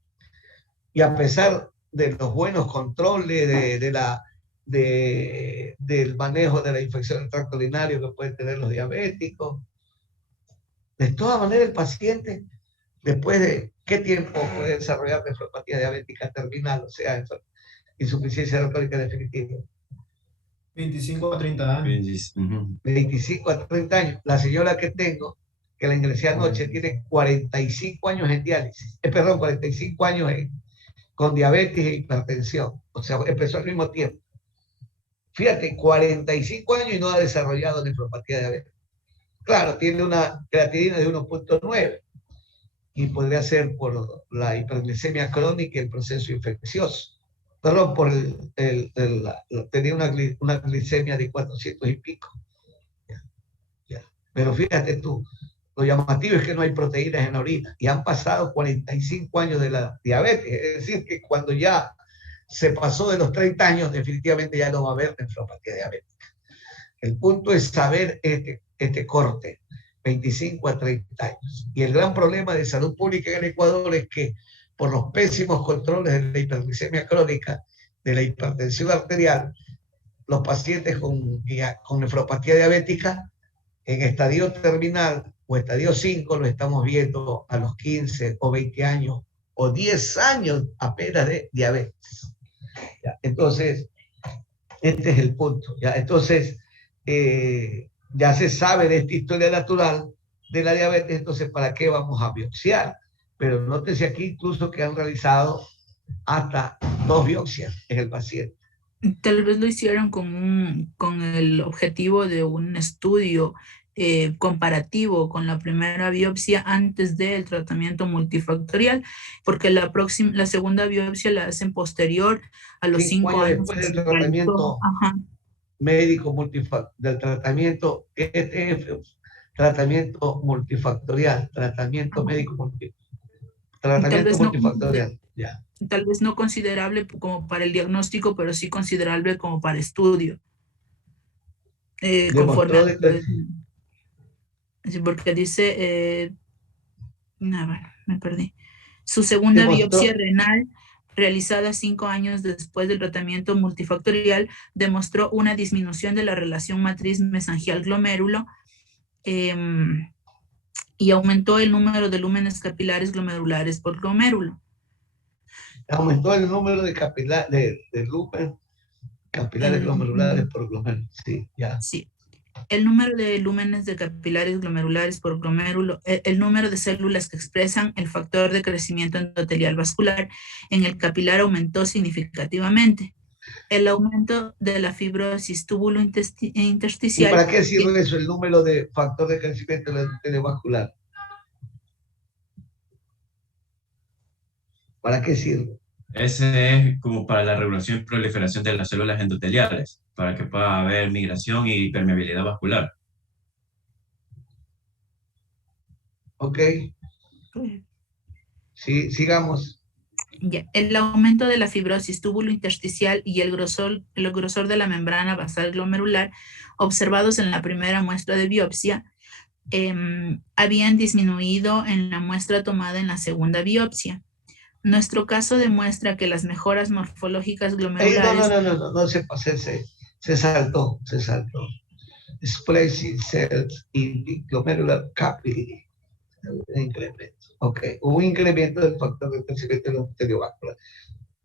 y a pesar de los buenos controles del manejo de la infección del tracto urinario que pueden tener los diabéticos, de todas maneras el paciente, después de ¿qué tiempo puede desarrollar nefropatía diabética terminal, o sea, insuficiencia renal definitiva? 25 a 30 años. 25 a 30 años. La señora que tengo, que la ingresé anoche, tiene 45 años en diálisis, 45 años con diabetes e hipertensión, o sea, empezó al mismo tiempo. Fíjate, 45 años y no ha desarrollado nefropatía diabética. Claro, tiene una creatinina de 1.9 y podría ser por la hiperglicemia crónica y el proceso infeccioso. Perdón, tenía una glicemia de 400 y pico. Ya. Pero fíjate tú, lo llamativo es que no hay proteínas en la orina y han pasado 45 años de la diabetes. Es decir, que cuando ya se pasó de los 30 años, definitivamente ya no va a haber nefropatía diabética. El punto es saber este corte, 25 a 30 años. Y el gran problema de salud pública en el Ecuador es que por los pésimos controles de la hiperglicemia crónica, de la hipertensión arterial, los pacientes con nefropatía diabética en estadio terminal o estadio 5 lo estamos viendo a los 15 o 20 años o 10 años apenas de diabetes. ¿Ya? Entonces, este es el punto. ¿Ya? Entonces, ya se sabe de esta historia natural de la diabetes, entonces, ¿para qué vamos a biopsiar? Pero nótese aquí incluso que han realizado hasta 2 biopsias en el paciente. Tal vez lo hicieron con el objetivo de un estudio comparativo con la primera biopsia antes del tratamiento multifactorial, porque la segunda biopsia la hacen posterior a los 5 años después del tratamiento médico del tratamiento tratamiento multifactorial, tratamiento médico multifactorial. Ya. Tal vez no considerable como para el diagnóstico, pero sí considerable como para estudio. Conforme porque dice, me perdí. Su segunda biopsia renal, realizada 5 años después del tratamiento multifactorial, demostró una disminución de la relación matriz mesangial glomérulo y aumentó el número de lúmenes capilares glomerulares por glomérulo. Aumentó el número de lúmenes capilares glomerulares por glomérulo. Sí, ya. Sí. El número de lúmenes de capilares glomerulares por glomérulo, el número de células que expresan el factor de crecimiento endotelial vascular en el capilar aumentó significativamente. El aumento de la fibrosis túbulo intersticial. ¿Y para qué sirve eso, el número de factor de crecimiento endotelial vascular? ¿Para qué sirve? Ese es como para la regulación y proliferación de las células endoteliales, para que pueda haber migración y permeabilidad vascular. Ok. Sí, sigamos. Ya. El aumento de la fibrosis túbulo intersticial y el grosor de la membrana basal glomerular observados en la primera muestra de biopsia habían disminuido en la muestra tomada en la segunda biopsia. Nuestro caso demuestra que las mejoras morfológicas glomerulares... No se pasó, se saltó. Splicing cells in the glomerular capillary. Incremento. Ok, hubo un incremento del factor de crecimiento endoteliovascular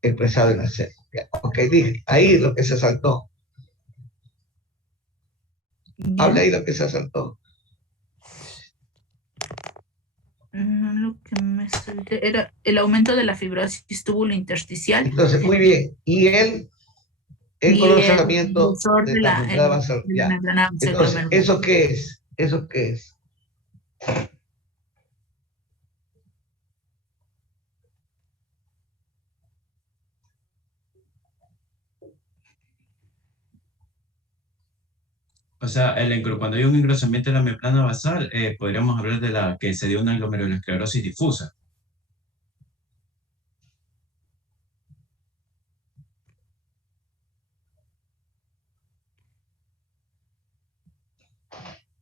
expresado en la célula. Ok, dije, ahí lo que se saltó. Habla ahí lo que se saltó. Lo que me salté era el aumento de la fibrosis túbulo intersticial. Entonces, muy bien. Y el engrosamiento de la membrana basal. Entonces, ¿eso qué es? ¿Eso qué es? O sea, cuando hay un engrosamiento de la membrana basal, podríamos hablar de la que se dio una glomerulosclerosis difusa.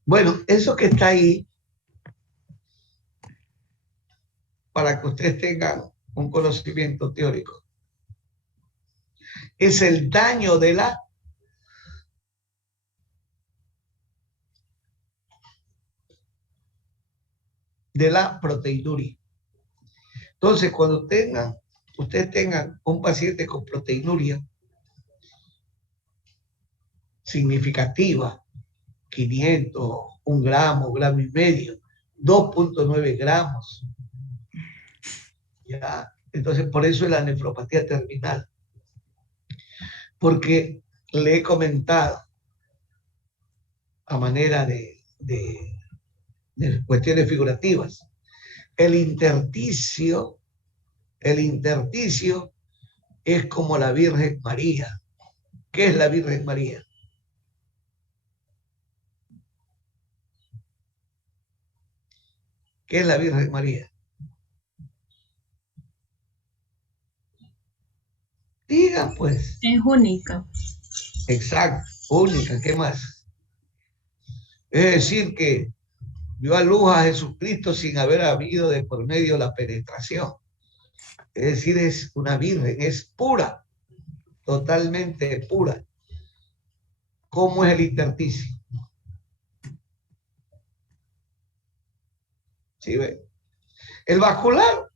Bueno, eso que está ahí, para que ustedes tengan un conocimiento teórico, es el daño de la proteinuria. Entonces, cuando ustedes tengan un paciente con proteinuria significativa, 500, 1 gramo, gramo y medio, 2.9 gramos, ¿ya? Entonces, por eso es la nefropatía terminal. Porque le he comentado a manera de cuestiones figurativas. El intersticio es como la Virgen María. ¿Qué es la Virgen María? ¿Qué es la Virgen María? Digan, pues. Es única. Exacto, única. ¿Qué más? Es decir, que dio a luz a Jesucristo sin haber habido de por medio la penetración. Es decir, es una virgen, es pura, totalmente pura. ¿Cómo es el intersticio? ¿Sí ve? El vascular,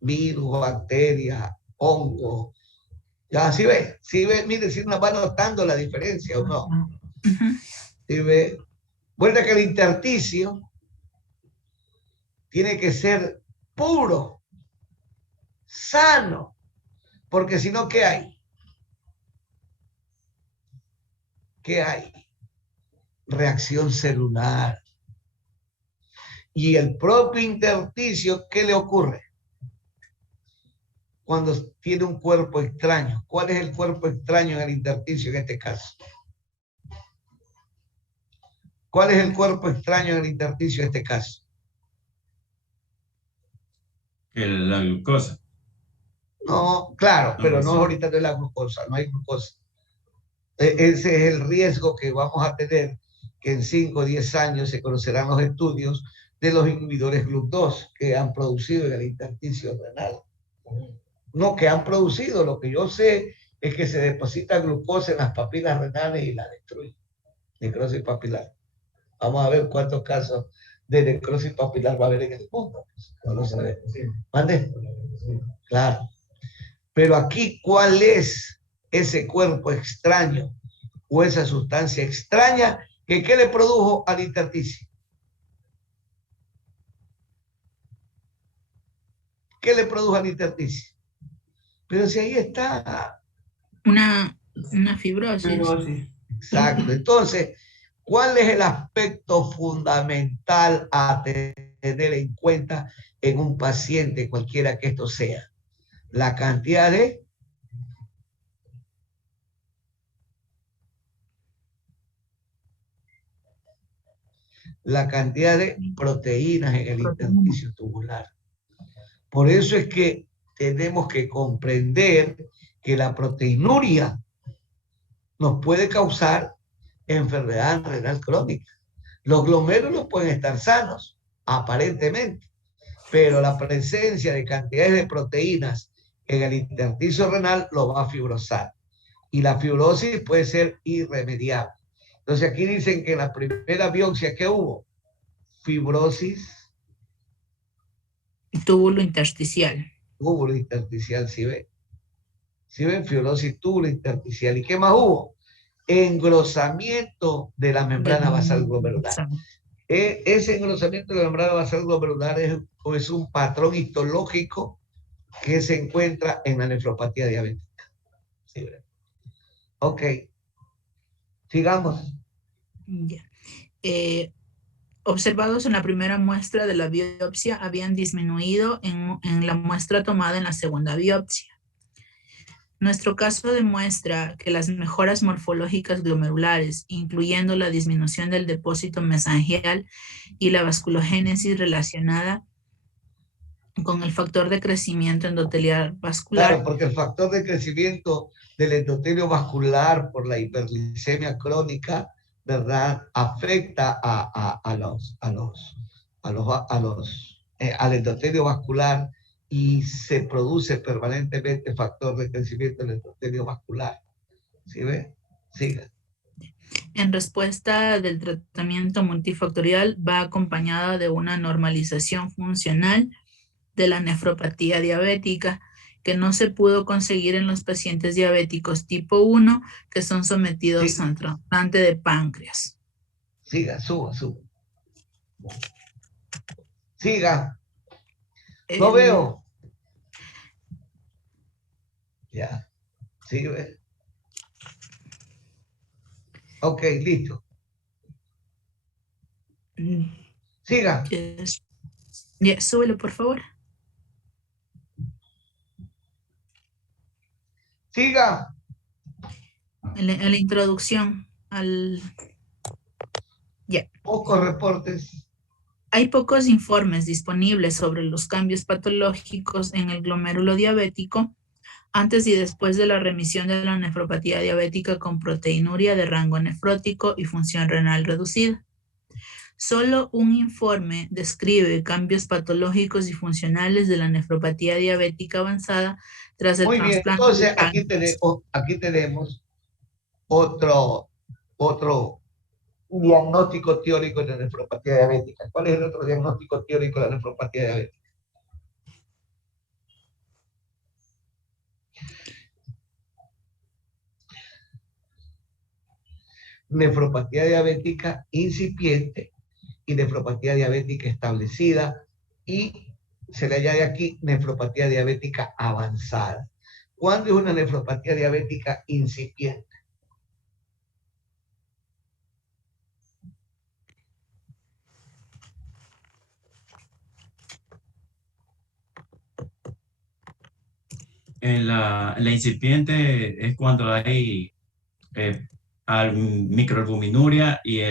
virus, bacterias, hongo. Ya, ¿sí ve? ¿Sí ve? Mire, si nos va notando la diferencia o no. ¿Sí ve? Bueno, que el intersticio tiene que ser puro, sano, porque si no, ¿qué hay? ¿Qué hay? Reacción celular. Y el propio intersticio, ¿qué le ocurre? Cuando tiene un cuerpo extraño. ¿Cuál es el cuerpo extraño en el intersticio en este caso? ¿Cuál es el cuerpo extraño en el intersticio en este caso? La glucosa. No, claro, pero no sí. ahorita no es la glucosa, no hay glucosa. Ese es el riesgo que vamos a tener, que en 5 o 10 años se conocerán los estudios de los inhibidores GLUT2 que han producido en el intersticio renal. No, que han producido, lo que yo sé es que se deposita glucosa en las papilas renales y la destruye. Necrosis papilar. Vamos a ver cuántos casos de necrosis papilar va a haber en el mundo. No lo sabemos. ¿Mande? Claro. Pero aquí, ¿cuál es ese cuerpo extraño o esa sustancia extraña que qué le produjo al intersticio? ¿Qué le produjo al intersticio? Pero si ahí está. Una fibrosis. Exacto. Entonces, ¿cuál es el aspecto fundamental a tener en cuenta en un paciente, cualquiera que esto sea? La cantidad de proteínas en el intersticio tubular. Por eso es que tenemos que comprender que la proteinuria nos puede causar enfermedad renal crónica. Los glomérulos pueden estar sanos, aparentemente, pero la presencia de cantidades de proteínas en el intersticio renal lo va a fibrosar. Y la fibrosis puede ser irremediable. Entonces aquí dicen que en la primera biopsia que hubo, fibrosis. Túbulo intersticial. Túbulo intersticial, ¿sí ven? ¿Sí ven? Fibrosis túbulo intersticial. ¿Y qué más hubo? Engrosamiento de la membrana basal glomerular. Ese engrosamiento de la membrana basal glomerular es un patrón histológico que se encuentra en la nefropatía diabética. ¿Sí ven? Ok. Sigamos. Ya. Observados en la primera muestra de la biopsia habían disminuido en la muestra tomada en la segunda biopsia. Nuestro caso demuestra que las mejoras morfológicas glomerulares, incluyendo la disminución del depósito mesangial y la vasculogénesis relacionada con el factor de crecimiento endotelial vascular. Claro, porque el factor de crecimiento del endotelio vascular por la hiperglicemia crónica ¿verdad? Afecta al endotelio vascular y se produce permanentemente factor de crecimiento del endotelio vascular. ¿Sí ve? Siga. En respuesta del tratamiento multifactorial va acompañada de una normalización funcional de la nefropatía diabética que no se pudo conseguir en los pacientes diabéticos tipo 1 que son sometidos Sí. al trasplante de páncreas. Siga, suba. Siga. No veo. Ya. Sigue. Ok, listo. Siga. Ya, súbelo, por favor. Siga. En la introducción al... Ya. Pocos reportes. Hay pocos informes disponibles sobre los cambios patológicos en el glomérulo diabético antes y después de la remisión de la nefropatía diabética con proteinuria de rango nefrótico y función renal reducida. Solo un informe describe cambios patológicos y funcionales de la nefropatía diabética avanzada tras el Muy bien, trasplante. entonces aquí tenemos otro diagnóstico teórico de la nefropatía diabética. ¿Cuál es el otro diagnóstico teórico de la nefropatía diabética? Nefropatía diabética incipiente y nefropatía diabética establecida, y se le añade aquí nefropatía diabética avanzada. ¿Cuándo es una nefropatía diabética incipiente? La incipiente es cuando hay microalbuminuria y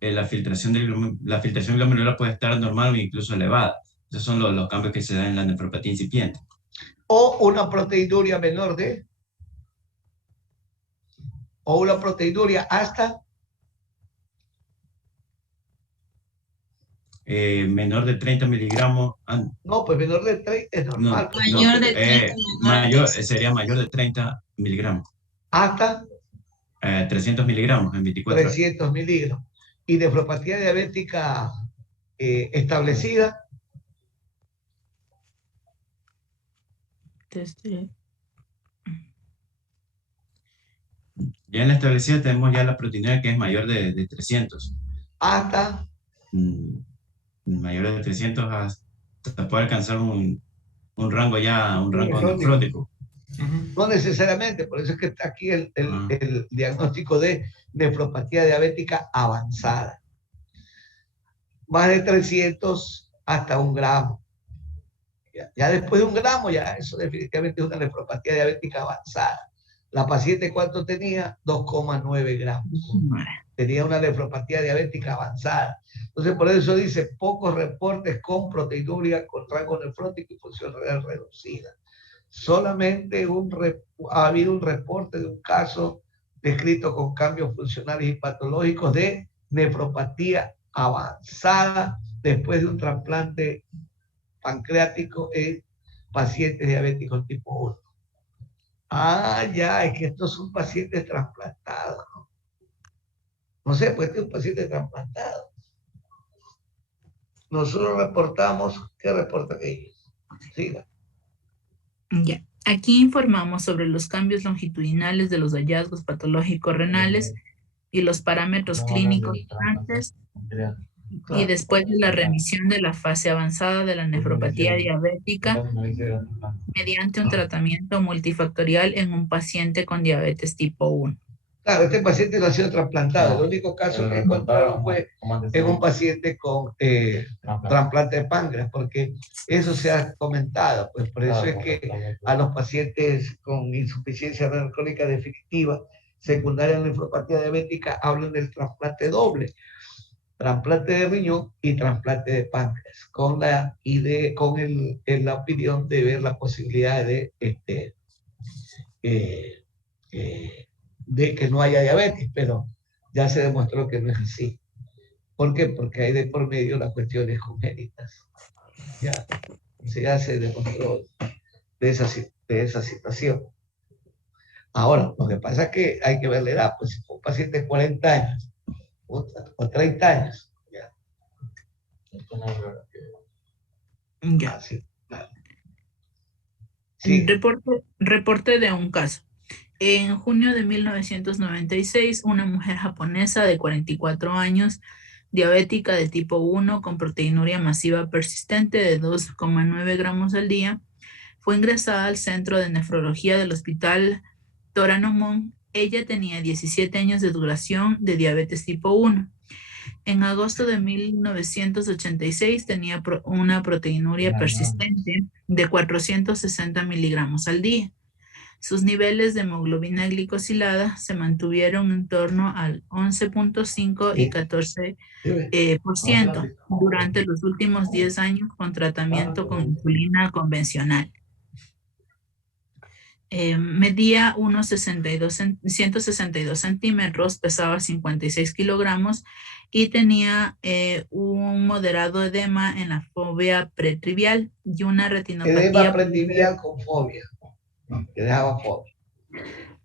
la filtración glomerular puede estar normal o incluso elevada. Esos son los cambios que se dan en la nefropatía incipiente. O una proteinuria menor de, o una proteinuria hasta menor de 30 miligramos. no, pues menor de 30 es normal. No, Mayor de 30 sería mayor de 30 miligramos. Hasta 300 miligramos en 24 horas. 300 miligramos. Y nefropatía diabética establecida. Ya en la establecida tenemos ya la proteinuria que es mayor de 300. Hasta mayor de 300 hasta puede alcanzar un rango nefrótico. No necesariamente, por eso es que está aquí el diagnóstico de nefropatía diabética avanzada. Más de 300 hasta 1 gramo. Ya después de 1 gramo, ya eso definitivamente es una nefropatía diabética avanzada. La paciente, ¿cuánto tenía? 2,9 gramos. Tenía una nefropatía diabética avanzada. Entonces, por eso dice, pocos reportes con proteinuria con rango nefrótico y función renal reducida. Solamente ha habido un reporte de un caso descrito con cambios funcionales y patológicos de nefropatía avanzada después de un trasplante pancreático en pacientes diabéticos tipo 1. Ah, ya, es que estos son pacientes trasplantados. No sé, pues este es un paciente trasplantado. Nosotros reportamos, ¿qué reportan ellos? Siga. Ya. Aquí informamos sobre los cambios longitudinales de los hallazgos patológicos renales y los parámetros clínicos antes y después de la remisión de la fase avanzada de la nefropatía diabética mediante un tratamiento multifactorial en un paciente con diabetes tipo 1. Claro, este paciente no ha sido trasplantado. El único caso que encontraron fue en un paciente con trasplante de páncreas, porque eso se ha comentado. Pues por eso es que a los pacientes con insuficiencia renal crónica definitiva, secundaria a la nefropatía diabética, hablan del trasplante doble. Trasplante de riñón y trasplante de páncreas, con la opinión de ver la posibilidad de que no haya diabetes, pero ya se demostró que no es así. ¿Por qué? Porque hay de por medio las cuestiones congénitas. Ya, ya se demostró de esa situación. Ahora, lo que pasa es que hay que ver la edad, pues si un paciente de 40 años o 30 años, ya, Ya. así, claro. Sí, Reporte de un caso. En junio de 1996, una mujer japonesa de 44 años, diabética de tipo 1 con proteinuria masiva persistente de 2,9 gramos al día, fue ingresada al centro de nefrología del hospital Toranomon. Ella tenía 17 años de duración de diabetes tipo 1. En agosto de 1986 tenía una proteinuria persistente de 460 miligramos al día. Sus niveles de hemoglobina glicosilada se mantuvieron en torno al 11.5 y 14% durante los últimos 10 años con tratamiento con insulina convencional. Medía unos 162 centímetros, pesaba 56 kilogramos y tenía un moderado edema en la fobia pretrivial y una retinopatía. edema pretrivial con fobia, que dejaba fobia.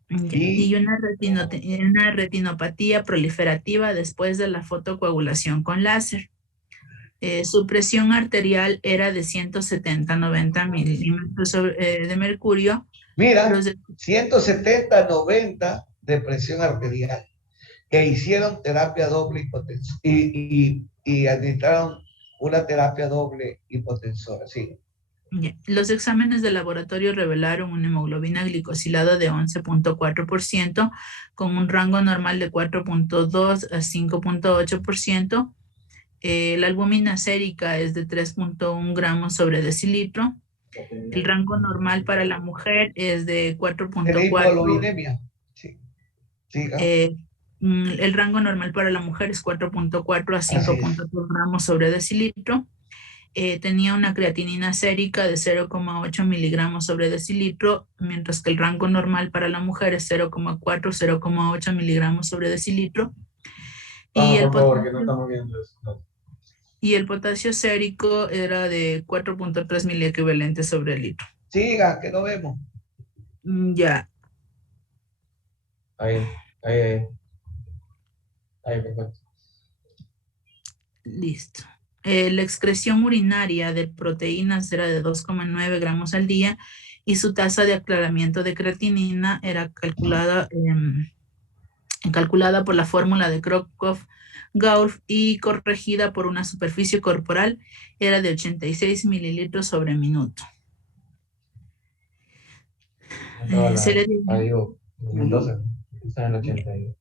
Y una retinopatía proliferativa después de la fotocoagulación con láser. Su presión arterial era de 170-90 milímetros de mercurio. Mira, 170-90 de presión arterial, que hicieron terapia doble hipotensora y administraron una terapia doble hipotensora, sí. Los exámenes de laboratorio revelaron una hemoglobina glicosilada de 11.4% con un rango normal de 4.2 a 5.8%. La albúmina sérica es de 3.1 gramos sobre decilitro. El rango normal para la mujer es de 4.4. Sí. El rango normal para la mujer es 4.4 a 5.2 gramos sobre decilitro. Tenía una creatinina sérica de 0,8 miligramos sobre decilitro, mientras que el rango normal para la mujer es 0,4-0,8 miligramos sobre decilitro. Y el potasio sérico era de 4.3 miliequivalentes sobre el litro. Siga, que no vemos. Ya. Ahí, perfecto. Listo. La excreción urinaria de proteínas era de 2,9 gramos al día y su tasa de aclaramiento de creatinina era calculada por la fórmula de Crocroft-Gault y corregida por una superficie corporal era de 86 mililitros sobre minuto. Se le dio 2012, está en el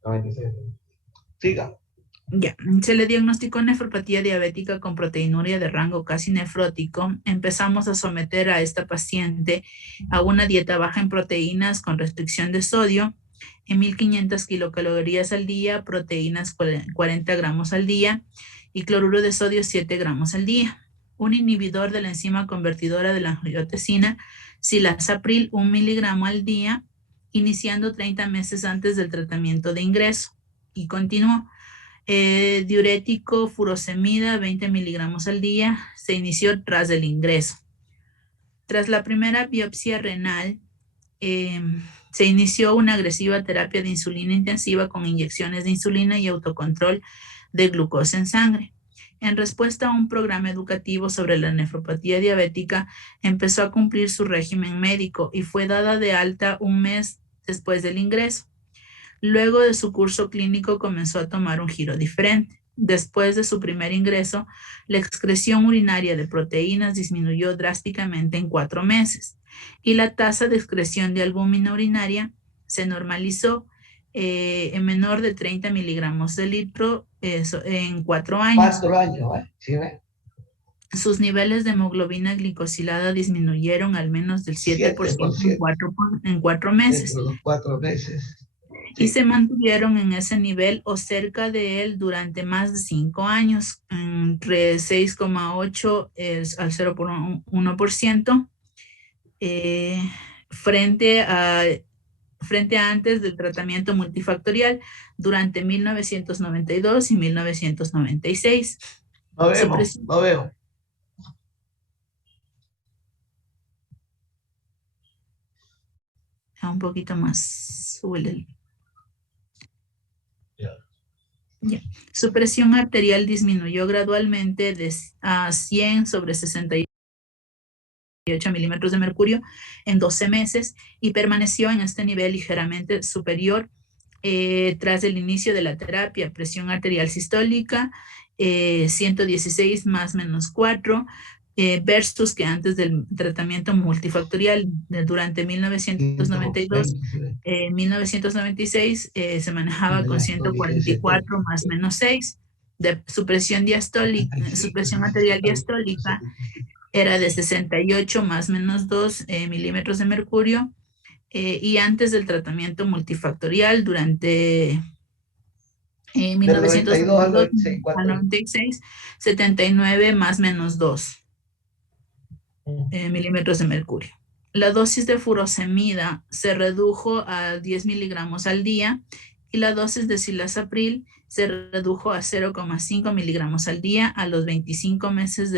96. Siga. Ya, se le diagnosticó nefropatía diabética con proteinuria de rango casi nefrótico. Empezamos a someter a esta paciente a una dieta baja en proteínas con restricción de sodio, en 1500 kilocalorías al día, proteínas 40 gramos al día y cloruro de sodio 7 gramos al día. Un inhibidor de la enzima convertidora de la angiotensina, cilazapril 1 miligramo al día, iniciando 30 meses antes del tratamiento de ingreso y continuó. Diurético furosemida 20 miligramos al día se inició tras el ingreso. Tras la primera biopsia renal, se inició una agresiva terapia de insulina intensiva con inyecciones de insulina y autocontrol de glucosa en sangre. En respuesta a un programa educativo sobre la nefropatía diabética, empezó a cumplir su régimen médico y fue dada de alta un mes después del ingreso. Luego de su curso clínico comenzó a tomar un giro diferente. Después de su primer ingreso, la excreción urinaria de proteínas disminuyó drásticamente en 4 meses y la tasa de excreción de albúmina urinaria se normalizó en menor de 30 miligramos de litro en 4 años. 4 años, ¿sí ve? Sus niveles de hemoglobina glicosilada disminuyeron al menos del 7% en 4 meses. Dentro de los 4 meses. Y se mantuvieron en ese nivel o cerca de él durante más de 5 años, entre 6,8 al 0,1%, frente a frente a antes del tratamiento multifactorial durante 1992 y 1996. No vemos, Supresión. no veo. Un poquito más. Súbele. Ya. Su presión arterial disminuyó gradualmente a 100 sobre 68 milímetros de mercurio en 12 meses y permaneció en este nivel ligeramente superior tras el inicio de la terapia. Presión arterial sistólica 116 más menos 4 versus que antes del tratamiento multifactorial durante 1992 1996 se manejaba con 144 más menos 6. Su presión diastólica, su presión arterial diastólica era de 68 más menos 2 milímetros de mercurio y antes del tratamiento multifactorial durante 1992 al 96, 79 más menos 2 milímetros de mercurio. La dosis de furosemida se redujo a 10 miligramos al día y la dosis de cilazapril se redujo a 0,5 miligramos al día a los 25 meses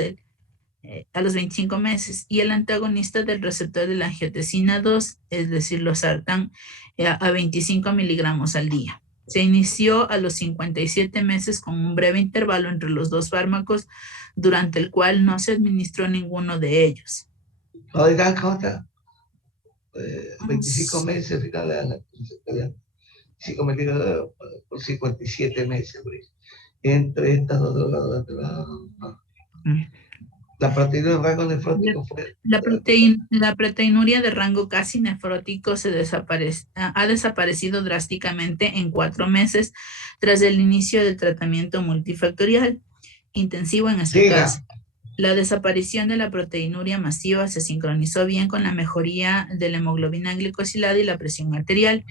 y el antagonista del receptor de la angiotensina 2, es decir, losartán, a 25 miligramos al día. Se inició a los 57 meses con un breve intervalo entre los dos fármacos, durante el cual no se administró ninguno de ellos. Oigan, ¿cómo está? 25 meses, final de la 5 metidos por 57 meses. Entre estas dos drogas, la proteína de rango nefrótico fue... La proteinuria de rango casi nefrótico ha desaparecido drásticamente en 4 meses tras el inicio del tratamiento multifactorial intensivo en este caso. La desaparición de la proteinuria masiva se sincronizó bien con la mejoría de la hemoglobina glicosilada y la presión arterial.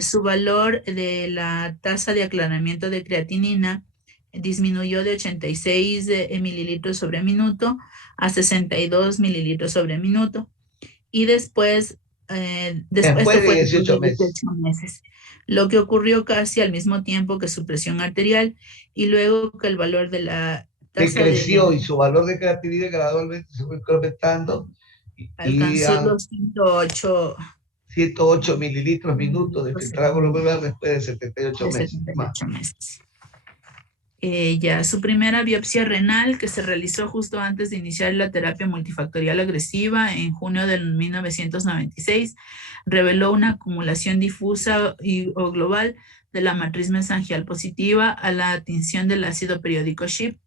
Su valor de la tasa de aclaramiento de creatinina disminuyó de 86 mililitros sobre minuto a 62 mililitros sobre minuto. Y después de 18 meses. Lo que ocurrió casi al mismo tiempo que su presión arterial y luego que el valor de la tasa creció y su valor de creatinina gradualmente se fue incrementando. Alcanzó los 108 mililitros minutos de filtrado glomerular después de 78 meses. Ya su primera biopsia renal, que se realizó justo antes de iniciar la terapia multifactorial agresiva en junio de 1996, reveló una acumulación difusa o global de la matriz mesangial positiva a la tinción del ácido periódico SHIP,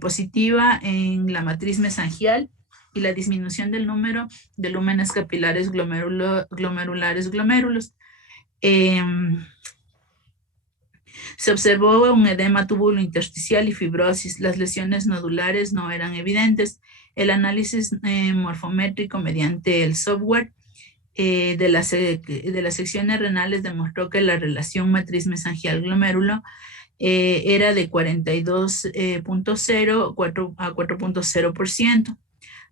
positiva en la matriz mesangial y la disminución del número de lúmenes capilares glomerulares glomérulos. Se observó un edema tubulointersticial y fibrosis. Las lesiones nodulares no eran evidentes. El análisis morfométrico mediante el software de las secciones renales demostró que la relación matriz mesangial glomérulo era de 42.0 a 4.0%.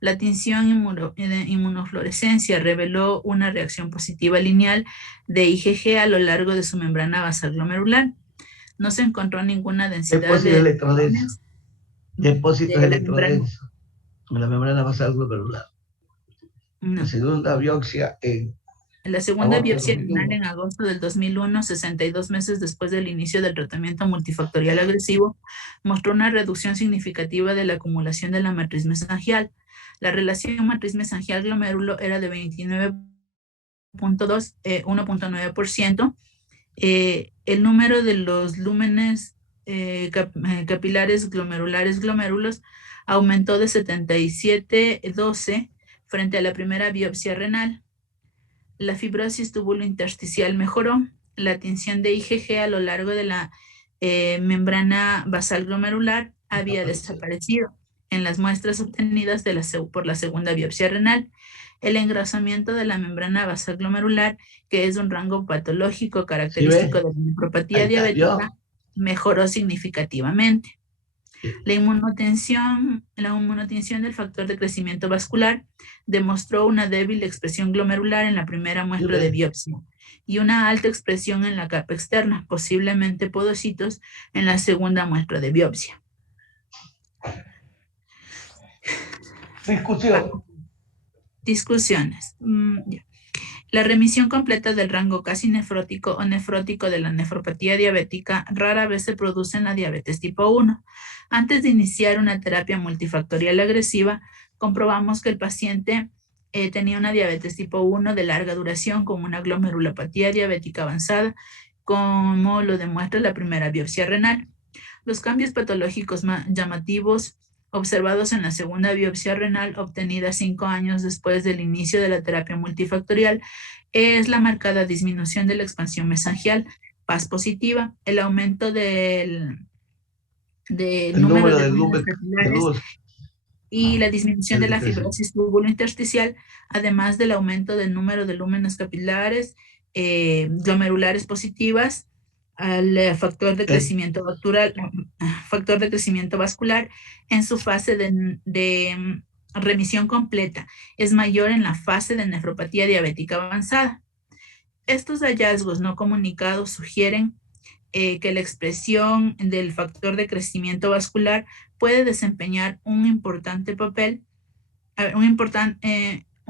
La tinción inmunofluorescencia reveló una reacción positiva lineal de IgG a lo largo de su membrana basal glomerular. No se encontró ninguna densidad depósitos electrodensos. Depósitos electrodensos en la membrana basal glomerular. No. La segunda biopsia renal en agosto del 2001, 62 meses después del inicio del tratamiento multifactorial agresivo, mostró una reducción significativa de la acumulación de la matriz mesangial. La relación matriz mesangial glomérulo era de 29.2, 1.9%. El número de los lúmenes capilares glomérulos aumentó de 77.12 frente a la primera biopsia renal. La fibrosis tubulointersticial mejoró. La tinción de IgG a lo largo de la membrana basal glomerular había desaparecido en las muestras obtenidas por la segunda biopsia renal. El engrosamiento de la membrana basal glomerular, que es un rango patológico característico de la nefropatía diabética, mejoró significativamente. La inmunotensión del factor de crecimiento vascular demostró una débil expresión glomerular en la primera muestra de biopsia y una alta expresión en la capa externa, posiblemente podocitos, en la segunda muestra de biopsia. Discusión. Discusiones. Ya. La remisión completa del rango casi nefrótico o nefrótico de la nefropatía diabética rara vez se produce en la diabetes tipo 1. Antes de iniciar una terapia multifactorial agresiva, comprobamos que el paciente tenía una diabetes tipo 1 de larga duración con una glomerulopatía diabética avanzada, como lo demuestra la primera biopsia renal. Los cambios patológicos llamativos observados en la segunda biopsia renal obtenida 5 años después del inicio de la terapia multifactorial es la marcada disminución de la expansión mesangial, PAS positiva, el aumento del número de lúmenes capilares y la disminución de la fibrosis túbulo-intersticial, además del aumento del número de lúmenes capilares glomerulares positivas, al factor de crecimiento vascular en su fase de remisión completa es mayor en la fase de nefropatía diabética avanzada. Estos hallazgos no comunicados sugieren que la expresión del factor de crecimiento vascular puede desempeñar un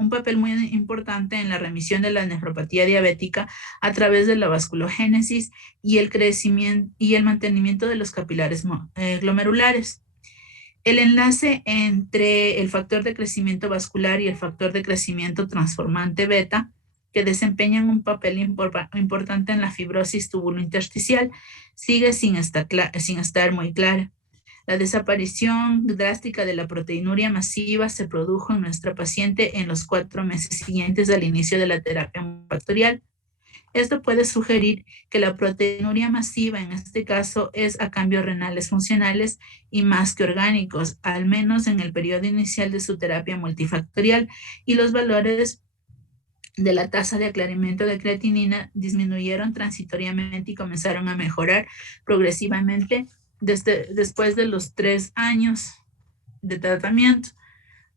papel muy importante en la remisión de la nefropatía diabética a través de la vasculogénesis y el crecimiento y el mantenimiento de los capilares glomerulares. El enlace entre el factor de crecimiento vascular y el factor de crecimiento transformante beta, que desempeñan un papel importante en la fibrosis túbulo-intersticial, sigue sin estar muy clara. La desaparición drástica de la proteinuria masiva se produjo en nuestra paciente en los 4 meses siguientes al inicio de la terapia multifactorial. Esto puede sugerir que la proteinuria masiva en este caso es a cambios renales funcionales y más que orgánicos, al menos en el periodo inicial de su terapia multifactorial, y los valores de la tasa de aclaramiento de creatinina disminuyeron transitoriamente y comenzaron a mejorar progresivamente después de los 3 años de tratamiento.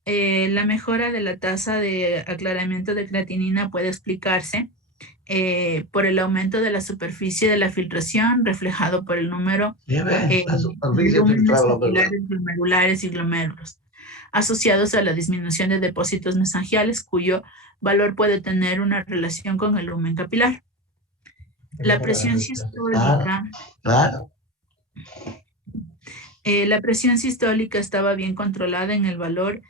La mejora de la tasa de aclaramiento de creatinina puede explicarse por el aumento de la superficie de la filtración reflejado por el número de lúmenes capilares glomerulares y glomérulos, asociados a la disminución de depósitos mesangiales, cuyo valor puede tener una relación con el lumen capilar. La presión sistólica. La presión sistólica estaba bien controlada en el valor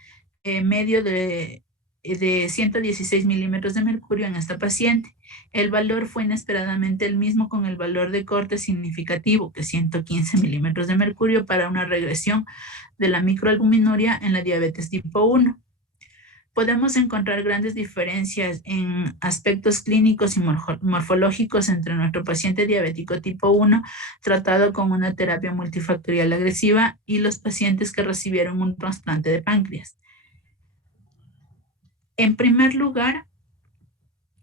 medio de 116 milímetros de mercurio en esta paciente. El valor fue inesperadamente el mismo con el valor de corte significativo, que 115 milímetros de mercurio, para una regresión de la microalbuminuria en la diabetes tipo 1. Podemos encontrar grandes diferencias en aspectos clínicos y morfológicos entre nuestro paciente diabético tipo 1 tratado con una terapia multifactorial agresiva y los pacientes que recibieron un trasplante de páncreas. En primer lugar,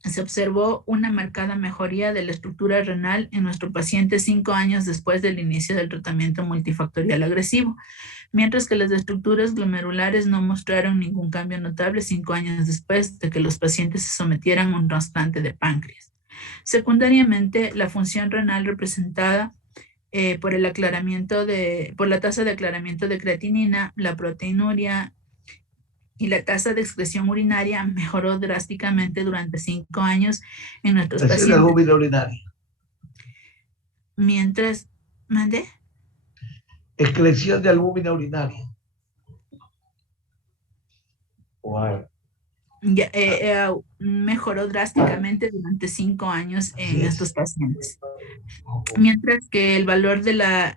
se observó una marcada mejoría de la estructura renal en nuestro paciente 5 años después del inicio del tratamiento multifactorial agresivo, mientras que las estructuras glomerulares no mostraron ningún cambio notable 5 años después de que los pacientes se sometieran a un trasplante de páncreas. Secundariamente, la función renal representada por la tasa de aclaramiento de creatinina, la proteinuria y la tasa de excreción urinaria mejoró drásticamente durante 5 años en nuestros pacientes. La albúmina urinaria. Mientras, ¿mandé? Excreción de albúmina urinaria. Wow. Mejoró drásticamente durante 5 años en estos pacientes. Mientras que el valor de la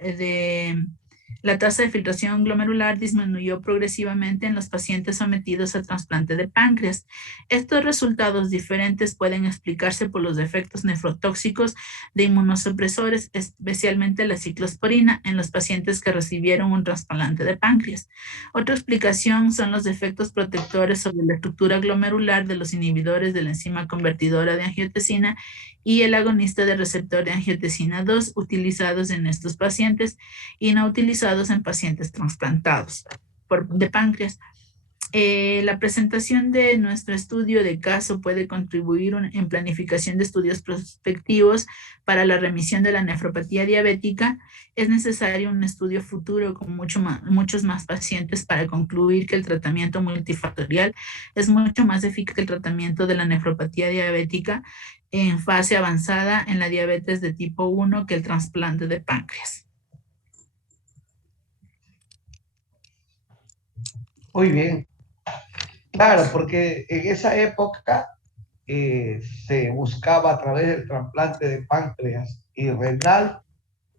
tasa de filtración glomerular disminuyó progresivamente en los pacientes sometidos a trasplante de páncreas. Estos resultados diferentes pueden explicarse por los efectos nefrotóxicos de inmunosupresores, especialmente la ciclosporina, en los pacientes que recibieron un trasplante de páncreas. Otra explicación son los efectos protectores sobre la estructura glomerular de los inhibidores de la enzima convertidora de angiotensina y el agonista del receptor de angiotensina 2 utilizados en estos pacientes y no utilizados en pacientes trasplantados de páncreas. La presentación de nuestro estudio de caso puede contribuir en planificación de estudios prospectivos para la remisión de la nefropatía diabética. Es necesario un estudio futuro con muchos más pacientes para concluir que el tratamiento multifactorial es mucho más eficaz que el tratamiento de la nefropatía diabética en fase avanzada en la diabetes de tipo 1 que el trasplante de páncreas. Muy bien. Claro, porque en esa época se buscaba a través del trasplante de páncreas y renal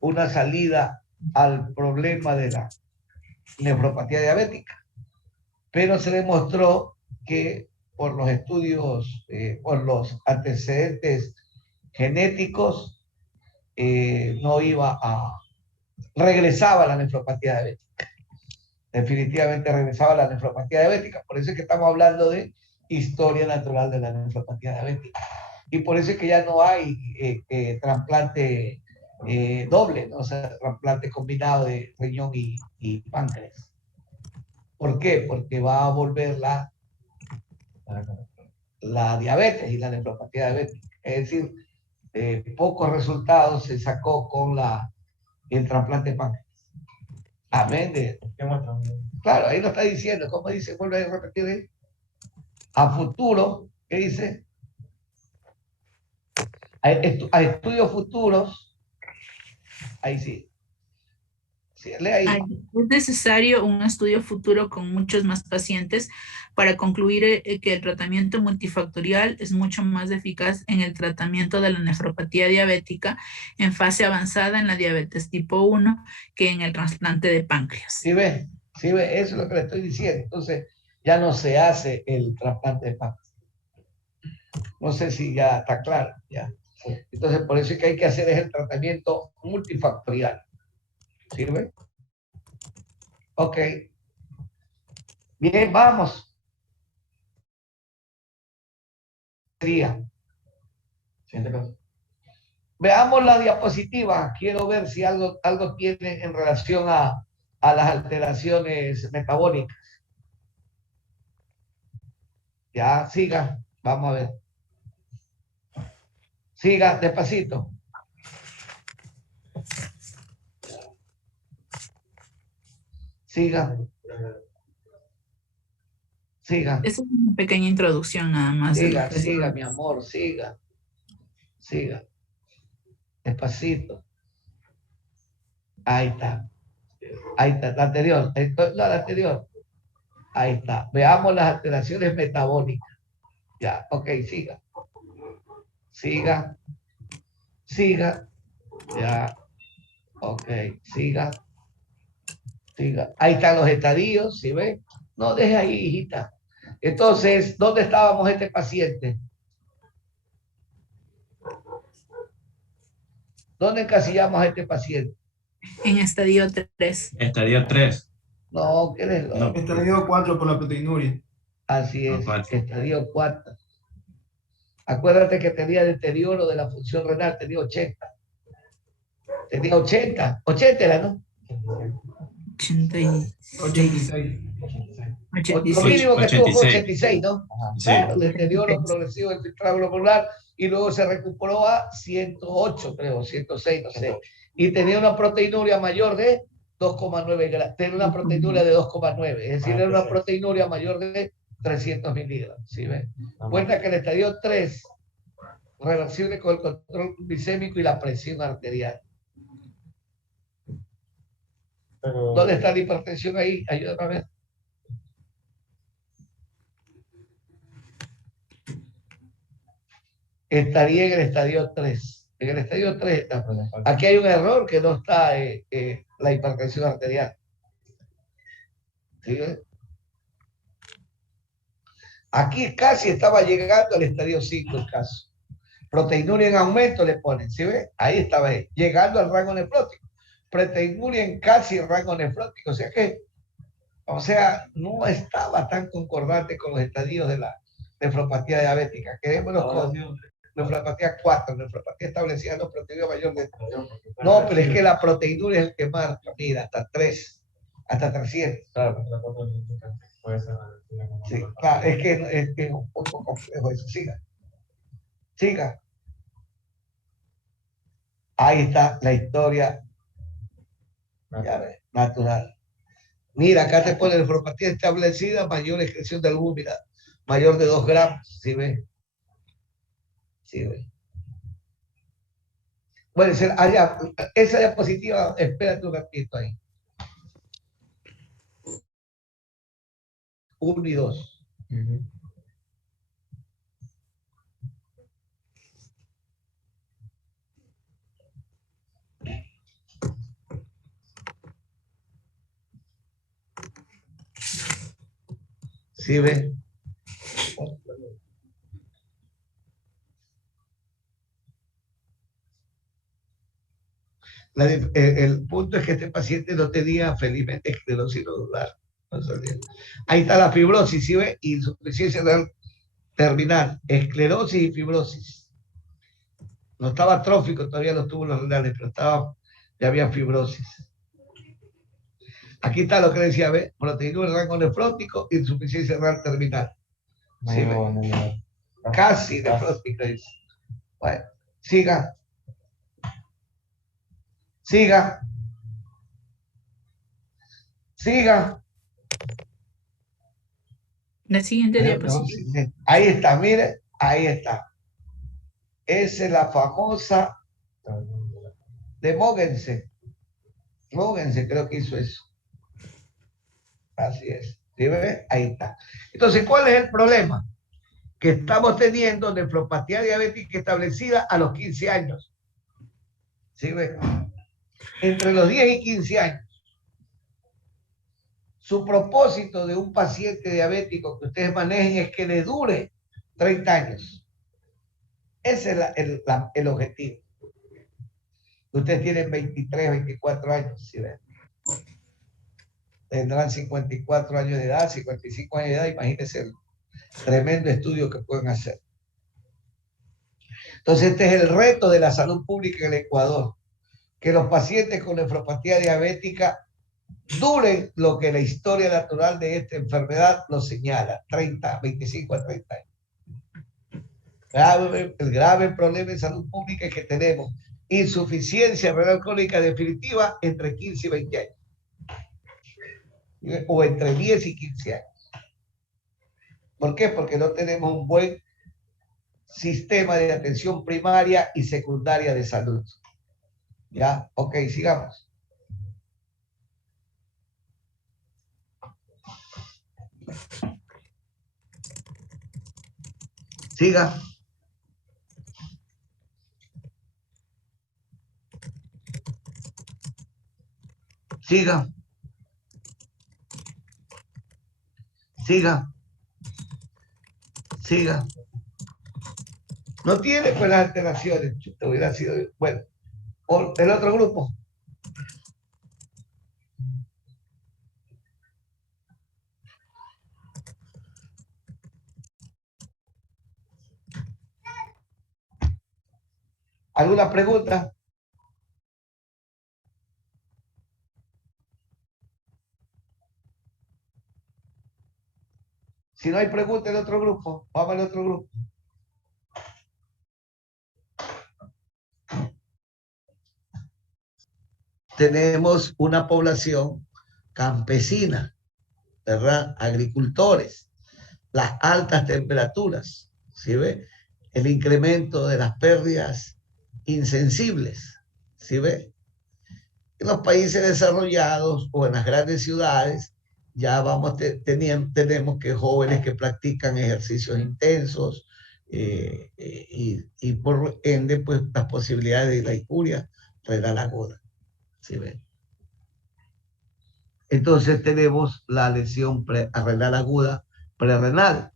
una salida al problema de la nefropatía diabética. Pero se demostró que por los estudios, por los antecedentes genéticos, no iba a... regresaba la nefropatía diabética. Definitivamente regresaba la nefropatía diabética. Por eso es que estamos hablando de historia natural de la nefropatía diabética. Y por eso es que ya no hay trasplante doble, ¿no? O sea, trasplante combinado de riñón y páncreas. ¿Por qué? Porque va a volver la diabetes y la nefropatía diabética. Es decir, pocos resultados se sacó con el trasplante de páncreas. Amén. Claro, ahí lo está diciendo. ¿Cómo dice? Vuelve a repetir ahí. A futuro, ¿qué dice? A estudios futuros. Ahí sí. Sí, lee ahí. Es necesario un estudio futuro con muchos más pacientes para concluir que el tratamiento multifactorial es mucho más eficaz en el tratamiento de la nefropatía diabética en fase avanzada en la diabetes tipo 1 que en el trasplante de páncreas. ¿Sí ve? ¿Sí ve? Eso es lo que le estoy diciendo. Entonces, ya no se hace el trasplante de páncreas. No sé si ya está claro. Ya. Entonces, por eso es que hay que hacer el tratamiento multifactorial. ¿Sirve? Ok. Bien, vamos. Veamos la diapositiva. Quiero ver si algo tiene en relación a las alteraciones metabólicas. Ya, siga. Vamos a ver. Siga despacito. Siga. Siga. Esa es una pequeña introducción nada más. Siga, siga, mi amor, siga. Siga. Despacito. Ahí está. Ahí está, la anterior. No, la anterior. Ahí está. Veamos las alteraciones metabólicas. Ya, ok, siga. Siga. Siga. Ya. Ok, siga. Siga. Ahí están los estadios, ¿sí ve? No, deje ahí, hijita. Entonces, ¿dónde estábamos este paciente? ¿Dónde encasillamos a este paciente? En estadio 3. Estadio 3. No, ¿qué es lo? No. Estadio 4 por la proteinuria. Así es, No, 4. estadio 4. Acuérdate que tenía deterioro de la función renal, tenía 80. Tenía 80. 80 era, ¿no? 86. 86. Lo mínimo que tuvo fue 86, ¿no? Sí. Claro, deterioro progresivo del filtrado glomerular y luego se recuperó a 108, creo, 106, no sé. Y tenía una proteinuria mayor de 2,9 gramos. Tenía una proteinuria de 2,9, es decir, era una proteinuria mayor de 300 miligramos. ¿Sí ven? Cuenta que el estadio 3, reversible con el control glicémico y la presión arterial. ¿Dónde está la hipertensión ahí? Ayúdame a ver. Estaría en el estadio 3. En el estadio 3 está. Aquí hay un error que no está la hipertensión arterial. ¿Sí? Aquí casi estaba llegando al estadio 5 el caso. Proteinuria en aumento le ponen, ¿sí ve? Ahí estaba llegando al rango nefrótico. Proteinuria en casi rango nefrótico. O sea, no estaba tan concordante con los estadios de la nefropatía diabética. Quedémonos con nefropatía 4, nefropatía establecida en los proteinuria mayor de... No, pero es que la proteinuria es el que marca, mira, hasta 3, hasta 300. Claro, puede ser. Sí, claro, es que es un poco complejo eso. Siga. Siga. Ahí está la historia, ya ves, natural. Mira, acá te pone nefropatía establecida, mayor excreción de albúmina, mayor de 2 gramos. ¿Sí ves? Sí ves. Bueno, allá, esa diapositiva, espérate un ratito ahí. 1 y 2. ¿Sí ves? El punto es que este paciente no tenía felizmente esclerosis nodular. Ahí está la fibrosis, ¿sí ve? Insuficiencia renal terminal, esclerosis y fibrosis. No estaba atrófico todavía los túbulos renales, pero ya había fibrosis. Aquí está lo que decía, ¿ve? Proteinúria en rango nefrótico, insuficiencia renal terminal. ¿Sí ve? Casi nefrótica. Bueno, siga. Siga. Siga. La siguiente diapositiva. Ahí está, mire, ahí está. Esa es la famosa de Mogensen. Mogensen creo que hizo eso. Así es. ¿Sí ve? Ahí está. Entonces, ¿cuál es el problema? Que estamos teniendo nefropatía diabética establecida a los 15 años. ¿Sí ve? Entre los 10 y 15 años. Su propósito de un paciente diabético que ustedes manejen es que le dure 30 años. Ese es el objetivo. Ustedes tienen 23, 24 años, ¿sí ven? Tendrán 54 años de edad, 55 años de edad, imagínense el tremendo estudio que pueden hacer. Entonces, este es el reto de la salud pública en el Ecuador, que los pacientes con nefropatía diabética duren lo que la historia natural de esta enfermedad nos señala, 25 a 30 años. El grave problema de salud pública es que tenemos insuficiencia renal crónica definitiva entre 15 y 20 años. O entre 10 y 15 años. ¿Por qué? Porque no tenemos un buen sistema de atención primaria y secundaria de salud. ¿Ya? Ok, sigamos. Siga. Siga. Siga. Siga. No tiene pues las alteraciones. Te hubiera sido bueno. O el otro grupo. ¿Alguna pregunta? Si no hay pregunta en otro grupo, vamos al otro grupo. Tenemos una población campesina, ¿verdad? Agricultores, las altas temperaturas, ¿sí ve? El incremento de las pérdidas insensibles, ¿sí ve? En los países desarrollados o en las grandes ciudades ya tenemos que jóvenes que practican ejercicios intensos y por ende pues las posibilidades de la injuria renal aguda, ¿sí ve? Entonces tenemos la lesión renal aguda prerrenal.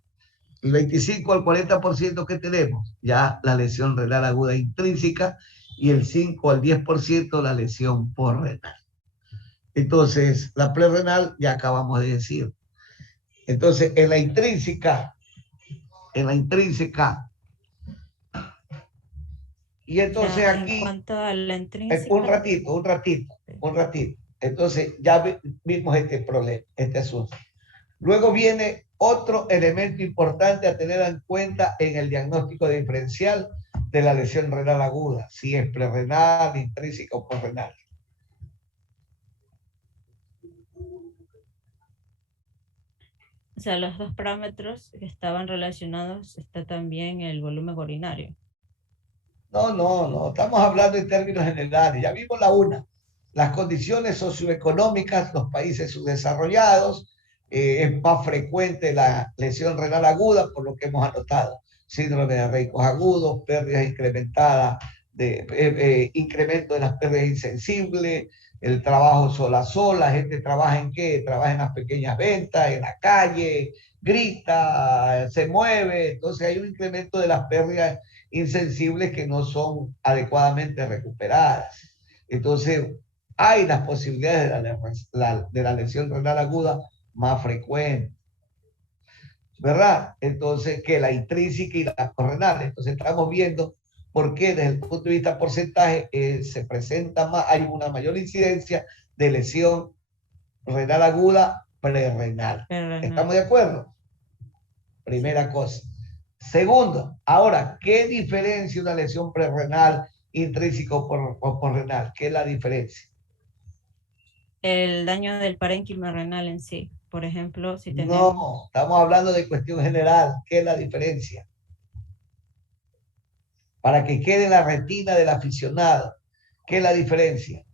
El 25 al 40% que tenemos, ya la lesión renal aguda intrínseca, y el 5 al 10% la lesión posrenal. Entonces, la prerrenal ya acabamos de decir. Entonces, en la intrínseca, Y entonces Ya, aquí, en cuanto a la intrínseca, un ratito. Entonces ya vimos este problema, este asunto. Luego viene otro elemento importante a tener en cuenta en el diagnóstico diferencial de la lesión renal aguda, si es prerrenal, intrínseca o posrenal. o sea, los dos parámetros que estaban relacionados está también el volumen urinario. No, estamos hablando en términos generales. Ya vimos la una, las condiciones socioeconómicas, los países subdesarrollados, es más frecuente la lesión renal aguda, por lo que hemos anotado. Síndrome de diarreicos agudos, pérdidas incrementadas, incremento de las pérdidas insensibles, el trabajo sola a sola, gente trabaja en qué, trabaja en las pequeñas ventas, en la calle, grita, se mueve, entonces hay un incremento de las pérdidas insensibles que no son adecuadamente recuperadas. Entonces, hay las posibilidades de la lesión renal aguda más frecuente, ¿verdad? Entonces, que la intrínseca y la renal. Entonces, estamos viendo por qué desde el punto de vista porcentaje se presenta más, hay una mayor incidencia de lesión renal aguda prerrenal. ¿Estamos de acuerdo? Primera cosa. Segundo, ahora, ¿qué diferencia una lesión prerrenal, intrínseca o posrenal? ¿Qué es la diferencia? El daño del parénquima renal en sí. Por ejemplo, si tenemos... No, estamos hablando de cuestión general. ¿Qué es la diferencia? Para que quede en la retina del aficionado. ¿Qué es la diferencia?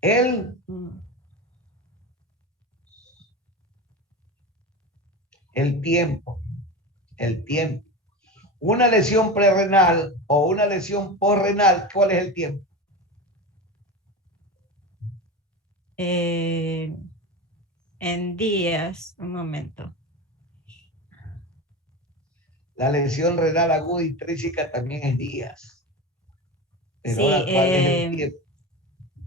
El tiempo. Una lesión prerrenal o una lesión posrenal, ¿cuál es el tiempo? En días, un momento. La lesión renal aguda intrínseca también es días. Pero Sí, ahora, ¿cuál es el tiempo?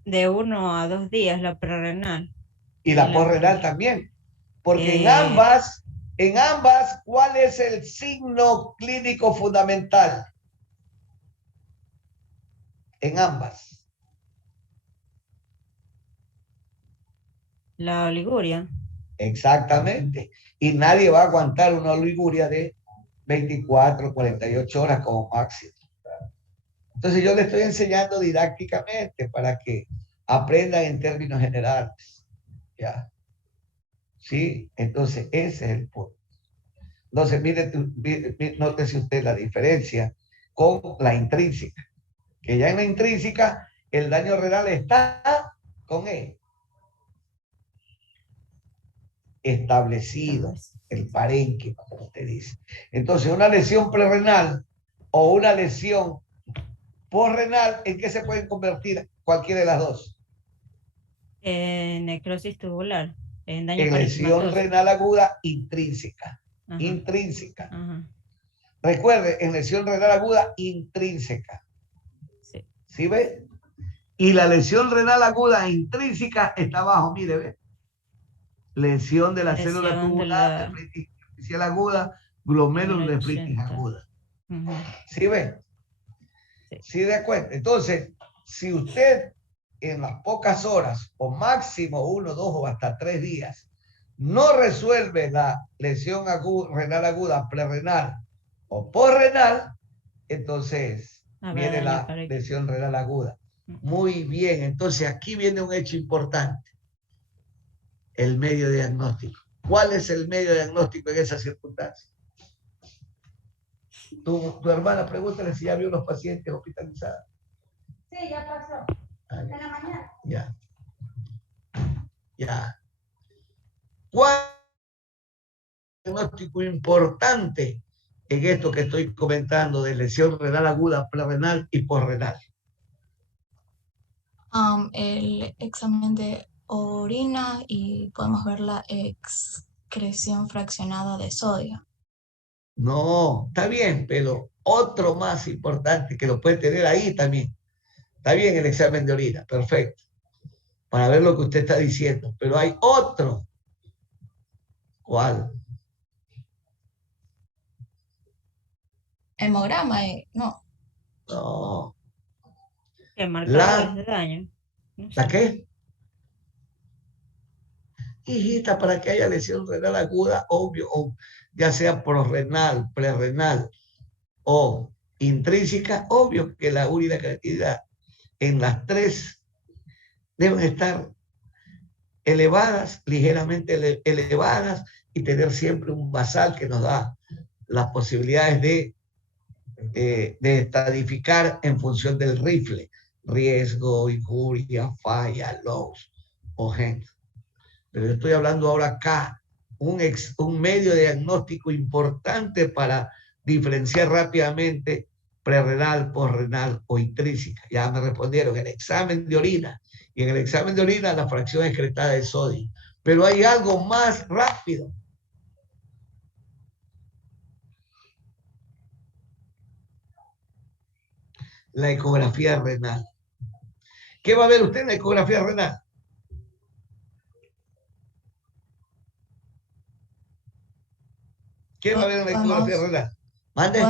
de 1 a 2 días la prerrenal. Y la posrenal también. Porque en ambas, ¿cuál es el signo clínico fundamental? En ambas. La oliguria. Exactamente. Y nadie va a aguantar una oliguria de 24, 48 horas como máximo. Entonces yo le estoy enseñando didácticamente para que aprendan en términos generales. ¿Ya? ¿Sí? Entonces ese es el punto. Entonces nótese usted la diferencia con la intrínseca. Que ya en la intrínseca el daño renal está con él. Establecido, el parénquima, como usted dice. Entonces, una lesión prerrenal o una lesión posrenal, ¿en qué se pueden convertir cualquiera de las dos? Necrosis tubular, en daño en lesión renal aguda intrínseca. Ajá. Intrínseca. Ajá. Recuerde, en lesión renal aguda intrínseca. Sí. ¿Sí ve? Y la lesión renal aguda intrínseca está abajo, mire, ve. Lesión de la célula tubular, nefritis superficial aguda, glomerulonefritis aguda. ¿Sí ve? ¿Sí de acuerdo? Entonces, si usted en las pocas horas, o máximo 1, 2 o hasta 3 días, no resuelve la lesión renal aguda prerrenal o posrenal, entonces viene la lesión renal aguda. Muy bien, entonces aquí viene un hecho importante. El medio diagnóstico. ¿Cuál es el medio diagnóstico en esas circunstancias? Tu hermana, pregúntale si ya vio los pacientes hospitalizados. Sí, ya pasó. En la mañana. Ya. ¿Cuál es el diagnóstico importante en esto que estoy comentando de lesión renal aguda, prerrenal y posrenal? El examen de orina y podemos ver la excreción fraccionada de sodio. No, está bien, pero otro más importante que lo puede tener ahí también. Está bien el examen de orina, perfecto, para ver lo que usted está diciendo, pero hay otro ¿Cuál? Hemograma, no. No. ¿Qué marcadores de La, daño? No ¿la sé. qué? Hijita, para que haya lesión renal aguda, obvio, o ya sea prorrenal, prerrenal o intrínseca, obvio que la úrea creatinina en las tres deben estar elevadas, ligeramente elevadas, y tener siempre un basal que nos da las posibilidades de estadificar en función del rifle, riesgo, injuria, falla, loss o gen. Pero yo estoy hablando ahora acá, un medio de diagnóstico importante para diferenciar rápidamente prerrenal, postrenal o intrínseca. Ya me respondieron, el examen de orina. Y en el examen de orina la fracción excretada de sodio. Pero hay algo más rápido. La ecografía renal. ¿Qué va a ver usted en la ecografía renal? ¿Qué va a ver en la ecografía renal? ¿Mande?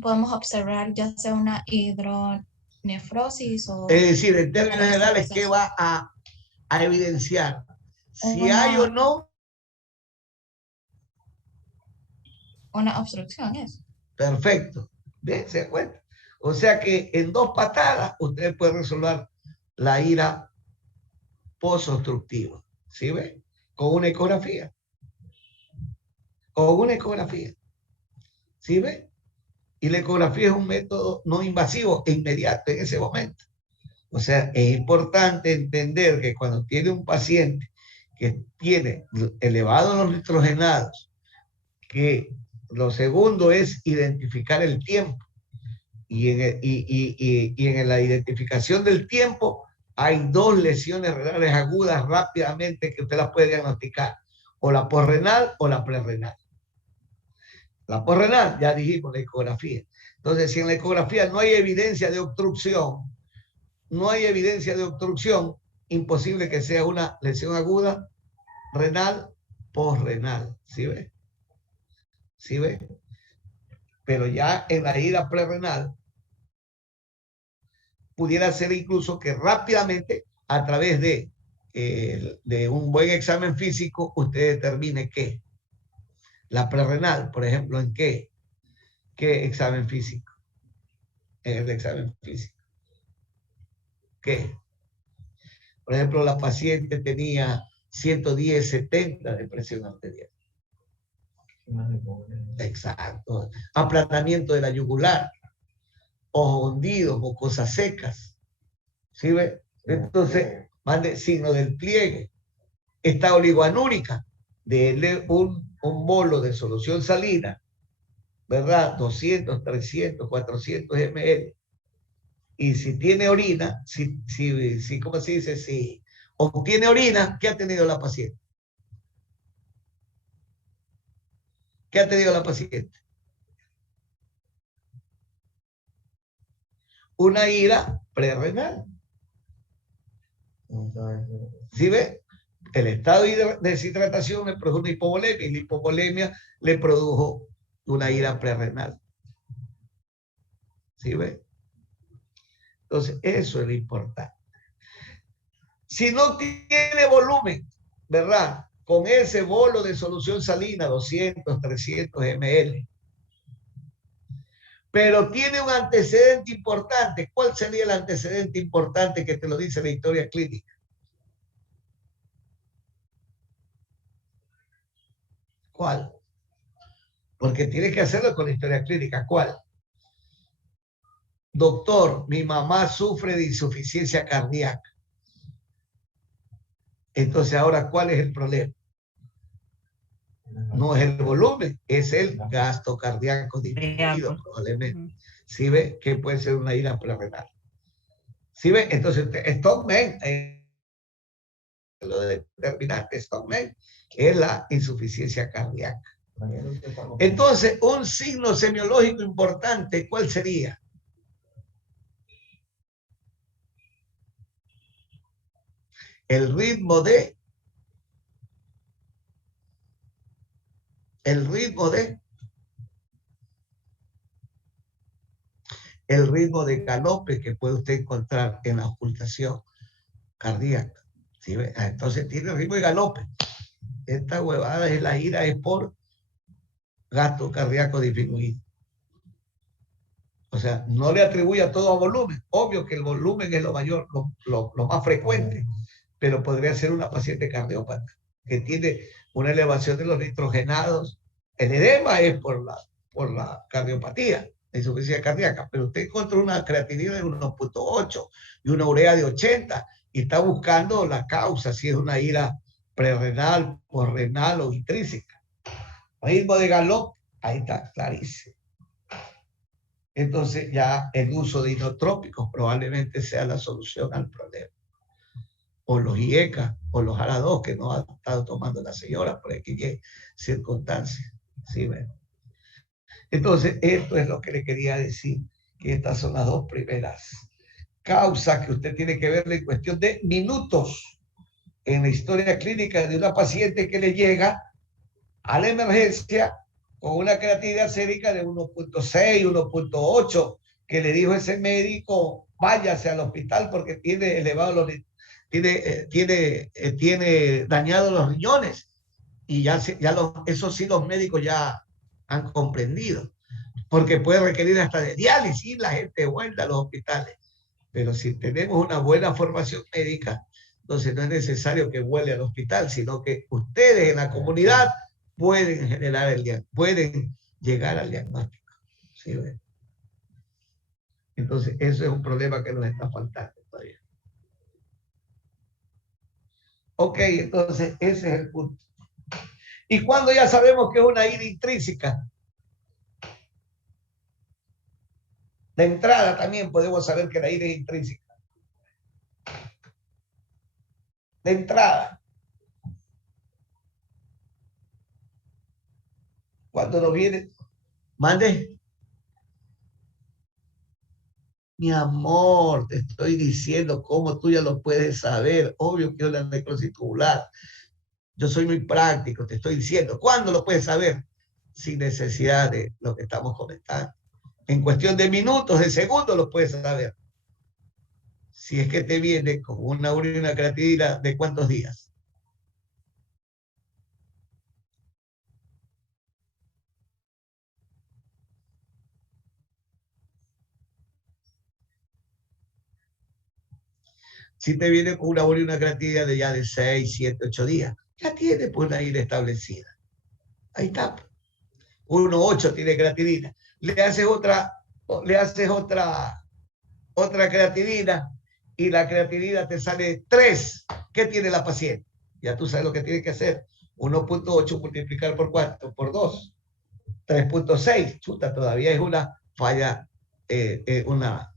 Podemos observar ya sea una hidronefrosis o... Es decir, en términos generales, ¿qué va a evidenciar? Si hay o no. Una obstrucción, eso. Perfecto. ¿Ven? ¿Se da cuenta? O sea que en 2 patadas usted puede resolver la ira posobstructiva. ¿Sí ve? Con una ecografía. Con una ecografía. ¿Sí ve? Y la ecografía es un método no invasivo e inmediato en ese momento. O sea, es importante entender que cuando tiene un paciente que tiene elevados los nitrogenados, que lo segundo es identificar el tiempo. Y en la identificación del tiempo hay 2 lesiones renales agudas rápidamente que usted las puede diagnosticar, o la posrenal o la prerrenal. La posrenal, ya dijimos, la ecografía. Entonces, si en la ecografía no hay evidencia de obstrucción, imposible que sea una lesión aguda renal, posrenal. ¿Sí ve? ¿Sí ve? Pero ya en la ida prerrenal, pudiera ser incluso que rápidamente, a través de un buen examen físico, usted determine qué. La prerrenal, por ejemplo, ¿en qué? ¿Qué examen físico? En el examen físico. ¿Qué? Por ejemplo, la paciente tenía 110, 70 de presión arterial. Exacto. Aplanamiento de la yugular, ojos hundidos, mucosas secas. ¿Sí ve? Entonces, mande signo del pliegue. Está oligoanúrica, de un bolo de solución salina, ¿verdad? 200, 300, 400 ml. Y si tiene orina, ¿cómo se dice? Si obtiene orina, ¿qué ha tenido la paciente? ¿Qué ha tenido la paciente? Una ira prerrenal. ¿Sí ve? El estado de deshidratación le produjo una hipovolemia y la hipovolemia le produjo una ira prerrenal. ¿Sí ve? Entonces, eso es lo importante. Si no tiene volumen, ¿verdad? Con ese bolo de solución salina, 200, 300 ml, pero tiene un antecedente importante. ¿Cuál sería el antecedente importante que te lo dice la historia clínica? ¿Cuál? Porque tienes que hacerlo con la historia clínica. ¿Cuál? Doctor, mi mamá sufre de insuficiencia cardíaca. Entonces, ahora, ¿cuál es el problema? No es el volumen, es el gasto cardíaco disminuido, probablemente. ¿Sí ve? Que puede ser una ira prerrenal. ¿Sí ve? Entonces, Stockman, lo determinante Stockman, es la insuficiencia cardíaca. Entonces, un signo semiológico importante, ¿cuál sería? El ritmo de el ritmo de galope que puede usted encontrar en la ocultación cardíaca. ¿Sí ve? Entonces tiene ritmo de galope. Esta huevada es la ira, es por gasto cardíaco disminuido. O sea, no le atribuya todo a volumen. Obvio que el volumen es lo mayor, lo más frecuente, pero podría ser una paciente cardiópata que tiene una elevación de los nitrogenados. El edema es por la cardiopatía, la insuficiencia cardíaca, pero usted encontró una creatinina de 1.8 y una urea de 80 y está buscando la causa, si es una ira prerrenal, posrenal o intrínseca. Ritmo de galope, ahí está clarísimo. Entonces ya el uso de inotrópicos probablemente sea la solución al problema. O los IECA o los ARA2 que no ha estado tomando la señora por X circunstancias. ¿Sí ven? Entonces esto es lo que le quería decir, que estas son las dos primeras causas que usted tiene que ver en cuestión de minutos en la historia clínica de una paciente que le llega a la emergencia con una creatinina sérica de 1.6, 1.8, que le dijo ese médico, váyase al hospital porque tiene elevado tiene dañados los riñones. Y eso sí los médicos ya han comprendido, porque puede requerir hasta de diálisis, la gente vuelve a los hospitales. Pero si tenemos una buena formación médica, entonces no es necesario que vuelva al hospital, sino que ustedes en la comunidad pueden pueden llegar al diagnóstico. ¿Sí ven? Entonces, eso es un problema que nos está faltando todavía. Ok, entonces, ese es el punto. ¿Y cuando ya sabemos que es una ira intrínseca? De entrada también podemos saber que la ira es intrínseca. De entrada. Cuando nos viene, mande. Mi amor, te estoy diciendo cómo tú ya lo puedes saber. Obvio que es la necrosis tubular. Yo soy muy práctico, te estoy diciendo. ¿Cuándo lo puedes saber? Sin necesidad de lo que estamos comentando. En cuestión de minutos, de segundos, lo puedes saber. Si es que te viene con una urina creatinina de ¿cuántos días? Si te viene con una urina creatinina de ya de 6, 7, 8 días, ya tiene pues una ira establecida. Ahí está. 1.8 tiene creatinina. Le haces otra creatinina y la creatinina te sale 3. ¿Qué tiene la paciente? Ya tú sabes lo que tiene que hacer. 1.8 multiplicar por ¿cuánto? Por 2. 3.6. Chuta, todavía es una falla, una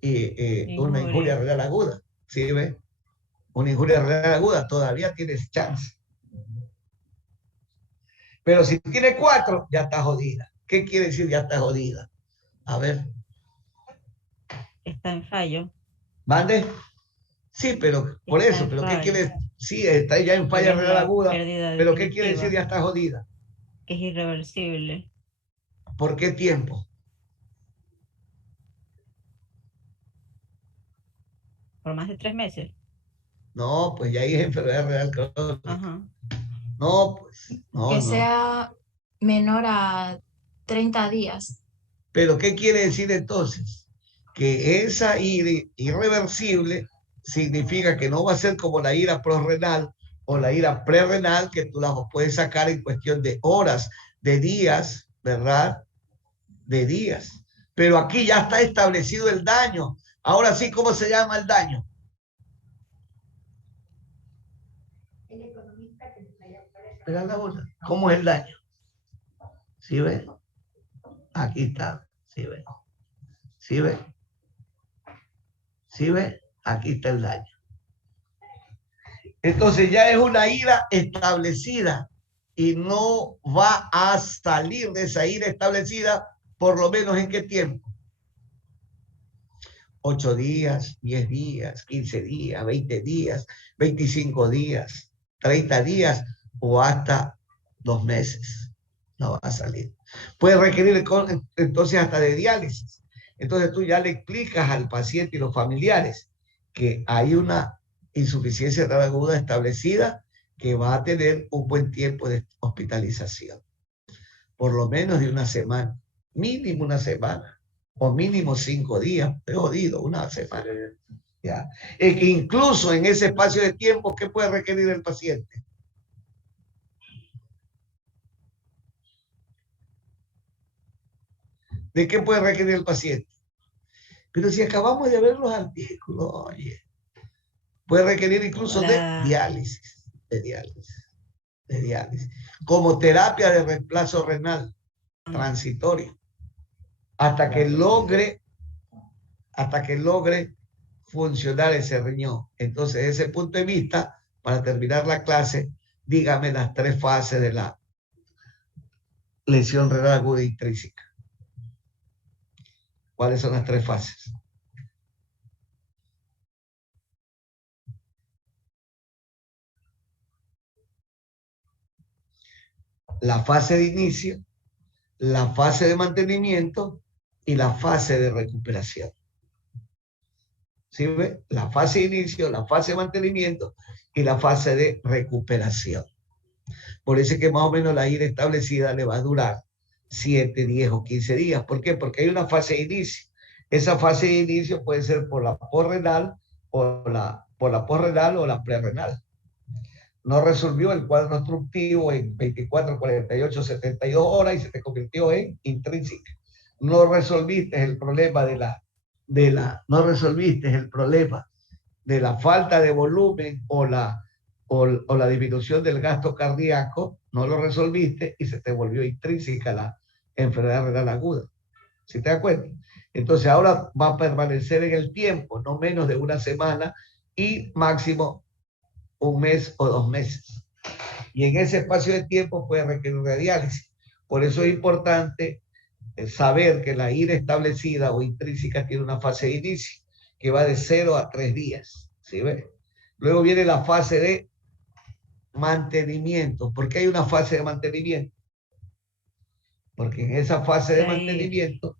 injuria renal aguda. ¿Sí ves? Una injuria renal aguda, todavía tienes chance. Pero si tiene 4, ya está jodida. ¿Qué quiere decir ya está jodida? A ver. Está en fallo. ¿Mande? Sí, pero por Está eso, pero en ¿qué fallo. quiere? Sí, está ya en falla renal aguda, pero ¿qué quiere decir ya está jodida? Que es irreversible. ¿Por qué tiempo? Por más de 3 meses. No, pues ya ahí es enfermedad renal crónica. Ajá. No, pues, no, Que no. sea menor a 30 días. Pero ¿qué quiere decir entonces? Que esa ira irreversible significa que no va a ser como la ira prorrenal o la ira prerrenal, que tú la puedes sacar en cuestión de horas, de días, ¿verdad? De días. Pero aquí ya está establecido el daño. Ahora sí, ¿cómo se llama el daño? ¿Cómo es el daño? ¿Sí ven? Aquí está. ¿Sí ven? ¿Sí ven? ¿Sí ven? Aquí está el daño. Entonces ya es una ira establecida y no va a salir de esa ira establecida por lo menos ¿en qué tiempo? 8 días, 10 días, 15 días, 20 días, 25 días, 30 días o hasta 2 meses. no va a salir. Puede requerir entonces hasta de diálisis. Entonces tú ya le explicas al paciente y los familiares que hay una insuficiencia renal aguda establecida que va a tener un buen tiempo de hospitalización. Por lo menos de una semana, mínimo una semana, o mínimo 5 días, he jodido, una semana. ¿Ya? Es que incluso en ese espacio de tiempo, ¿qué puede requerir el paciente? ¿De qué puede requerir el paciente? Pero si acabamos de ver los artículos, oye, puede requerir incluso de diálisis, como terapia de reemplazo renal transitorio, hasta que logre funcionar ese riñón. Entonces, desde ese punto de vista, para terminar la clase, dígame las 3 fases de la lesión renal aguda intrínseca. ¿Cuáles son las 3 fases? La fase de inicio, la fase de mantenimiento y la fase de recuperación. ¿Sí ve? La fase de inicio, la fase de mantenimiento y la fase de recuperación. Por eso es que más o menos la ira establecida le va a durar 7, 10 o 15 días. ¿Por qué? Porque hay una fase de inicio. Esa fase de inicio puede ser por la postrenal o la postrenal o la prerrenal. No resolvió el cuadro obstructivo en 24, 48, 72 horas y se te convirtió en intrínseca. No resolviste el problema no resolviste el problema de la falta de volumen o la disminución del gasto cardíaco, no lo resolviste y se te volvió intrínseca la enfermedad renal aguda. ¿Sí te das cuenta? Entonces ahora va a permanecer en el tiempo, no menos de una semana y máximo 1 mes o 2 meses. Y en ese espacio de tiempo puede requerir una diálisis. Por eso es importante saber que la ira establecida o intrínseca tiene una fase de inicio que va de 0 a 3 días. ¿Sí ve? Luego viene la fase de mantenimiento. ¿Por qué hay una fase de mantenimiento? Porque en esa fase de mantenimiento...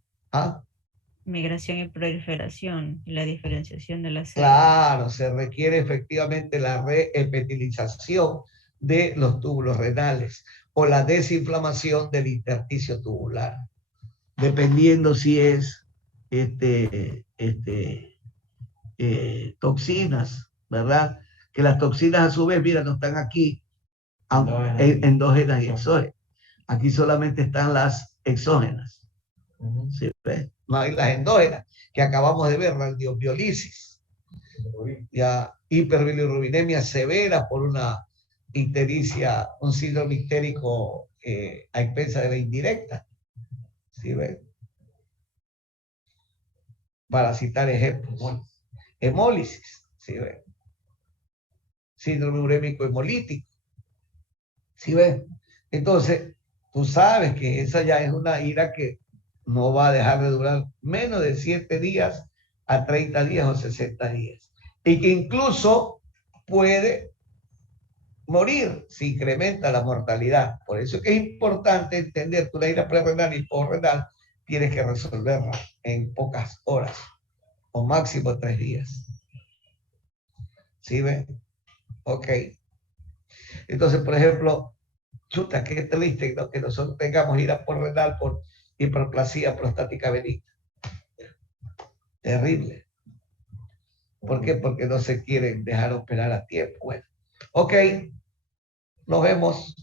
Migración y proliferación y la diferenciación de las células. Claro, se requiere efectivamente la reepitelización de los túbulos renales o la desinflamación del intersticio tubular, dependiendo si es toxinas, ¿verdad? Que las toxinas a su vez, mira, no están aquí, endógenas y exógenas. Aquí solamente están las exógenas. ¿Sí? No hay las endógenas, que acabamos de ver, radiobiolisis, ya hiperbilirrubinemia severa por una ictericia, un síndrome ictérico a expensa de la indirecta. ¿Sí ven? Para citar ejemplos. Hemólisis, ¿sí ven? Síndrome urémico hemolítico. ¿Sí ven? Entonces, tú sabes que esa ya es una ira que no va a dejar de durar menos de 7 días a 30 días o 60 días. Y que incluso puede morir si incrementa la mortalidad. Por eso es que es importante entender que una ira prerrenal y postrenal tienes que resolverla en pocas horas o máximo 3 días. ¿Sí ven? Ok. Entonces, por ejemplo, chuta, qué triste, ¿no? Que nosotros tengamos ira postrenal por hiperplasia prostática benigna. Terrible. ¿Por qué? Porque no se quieren dejar operar a tiempo. Bueno, ok, nos vemos.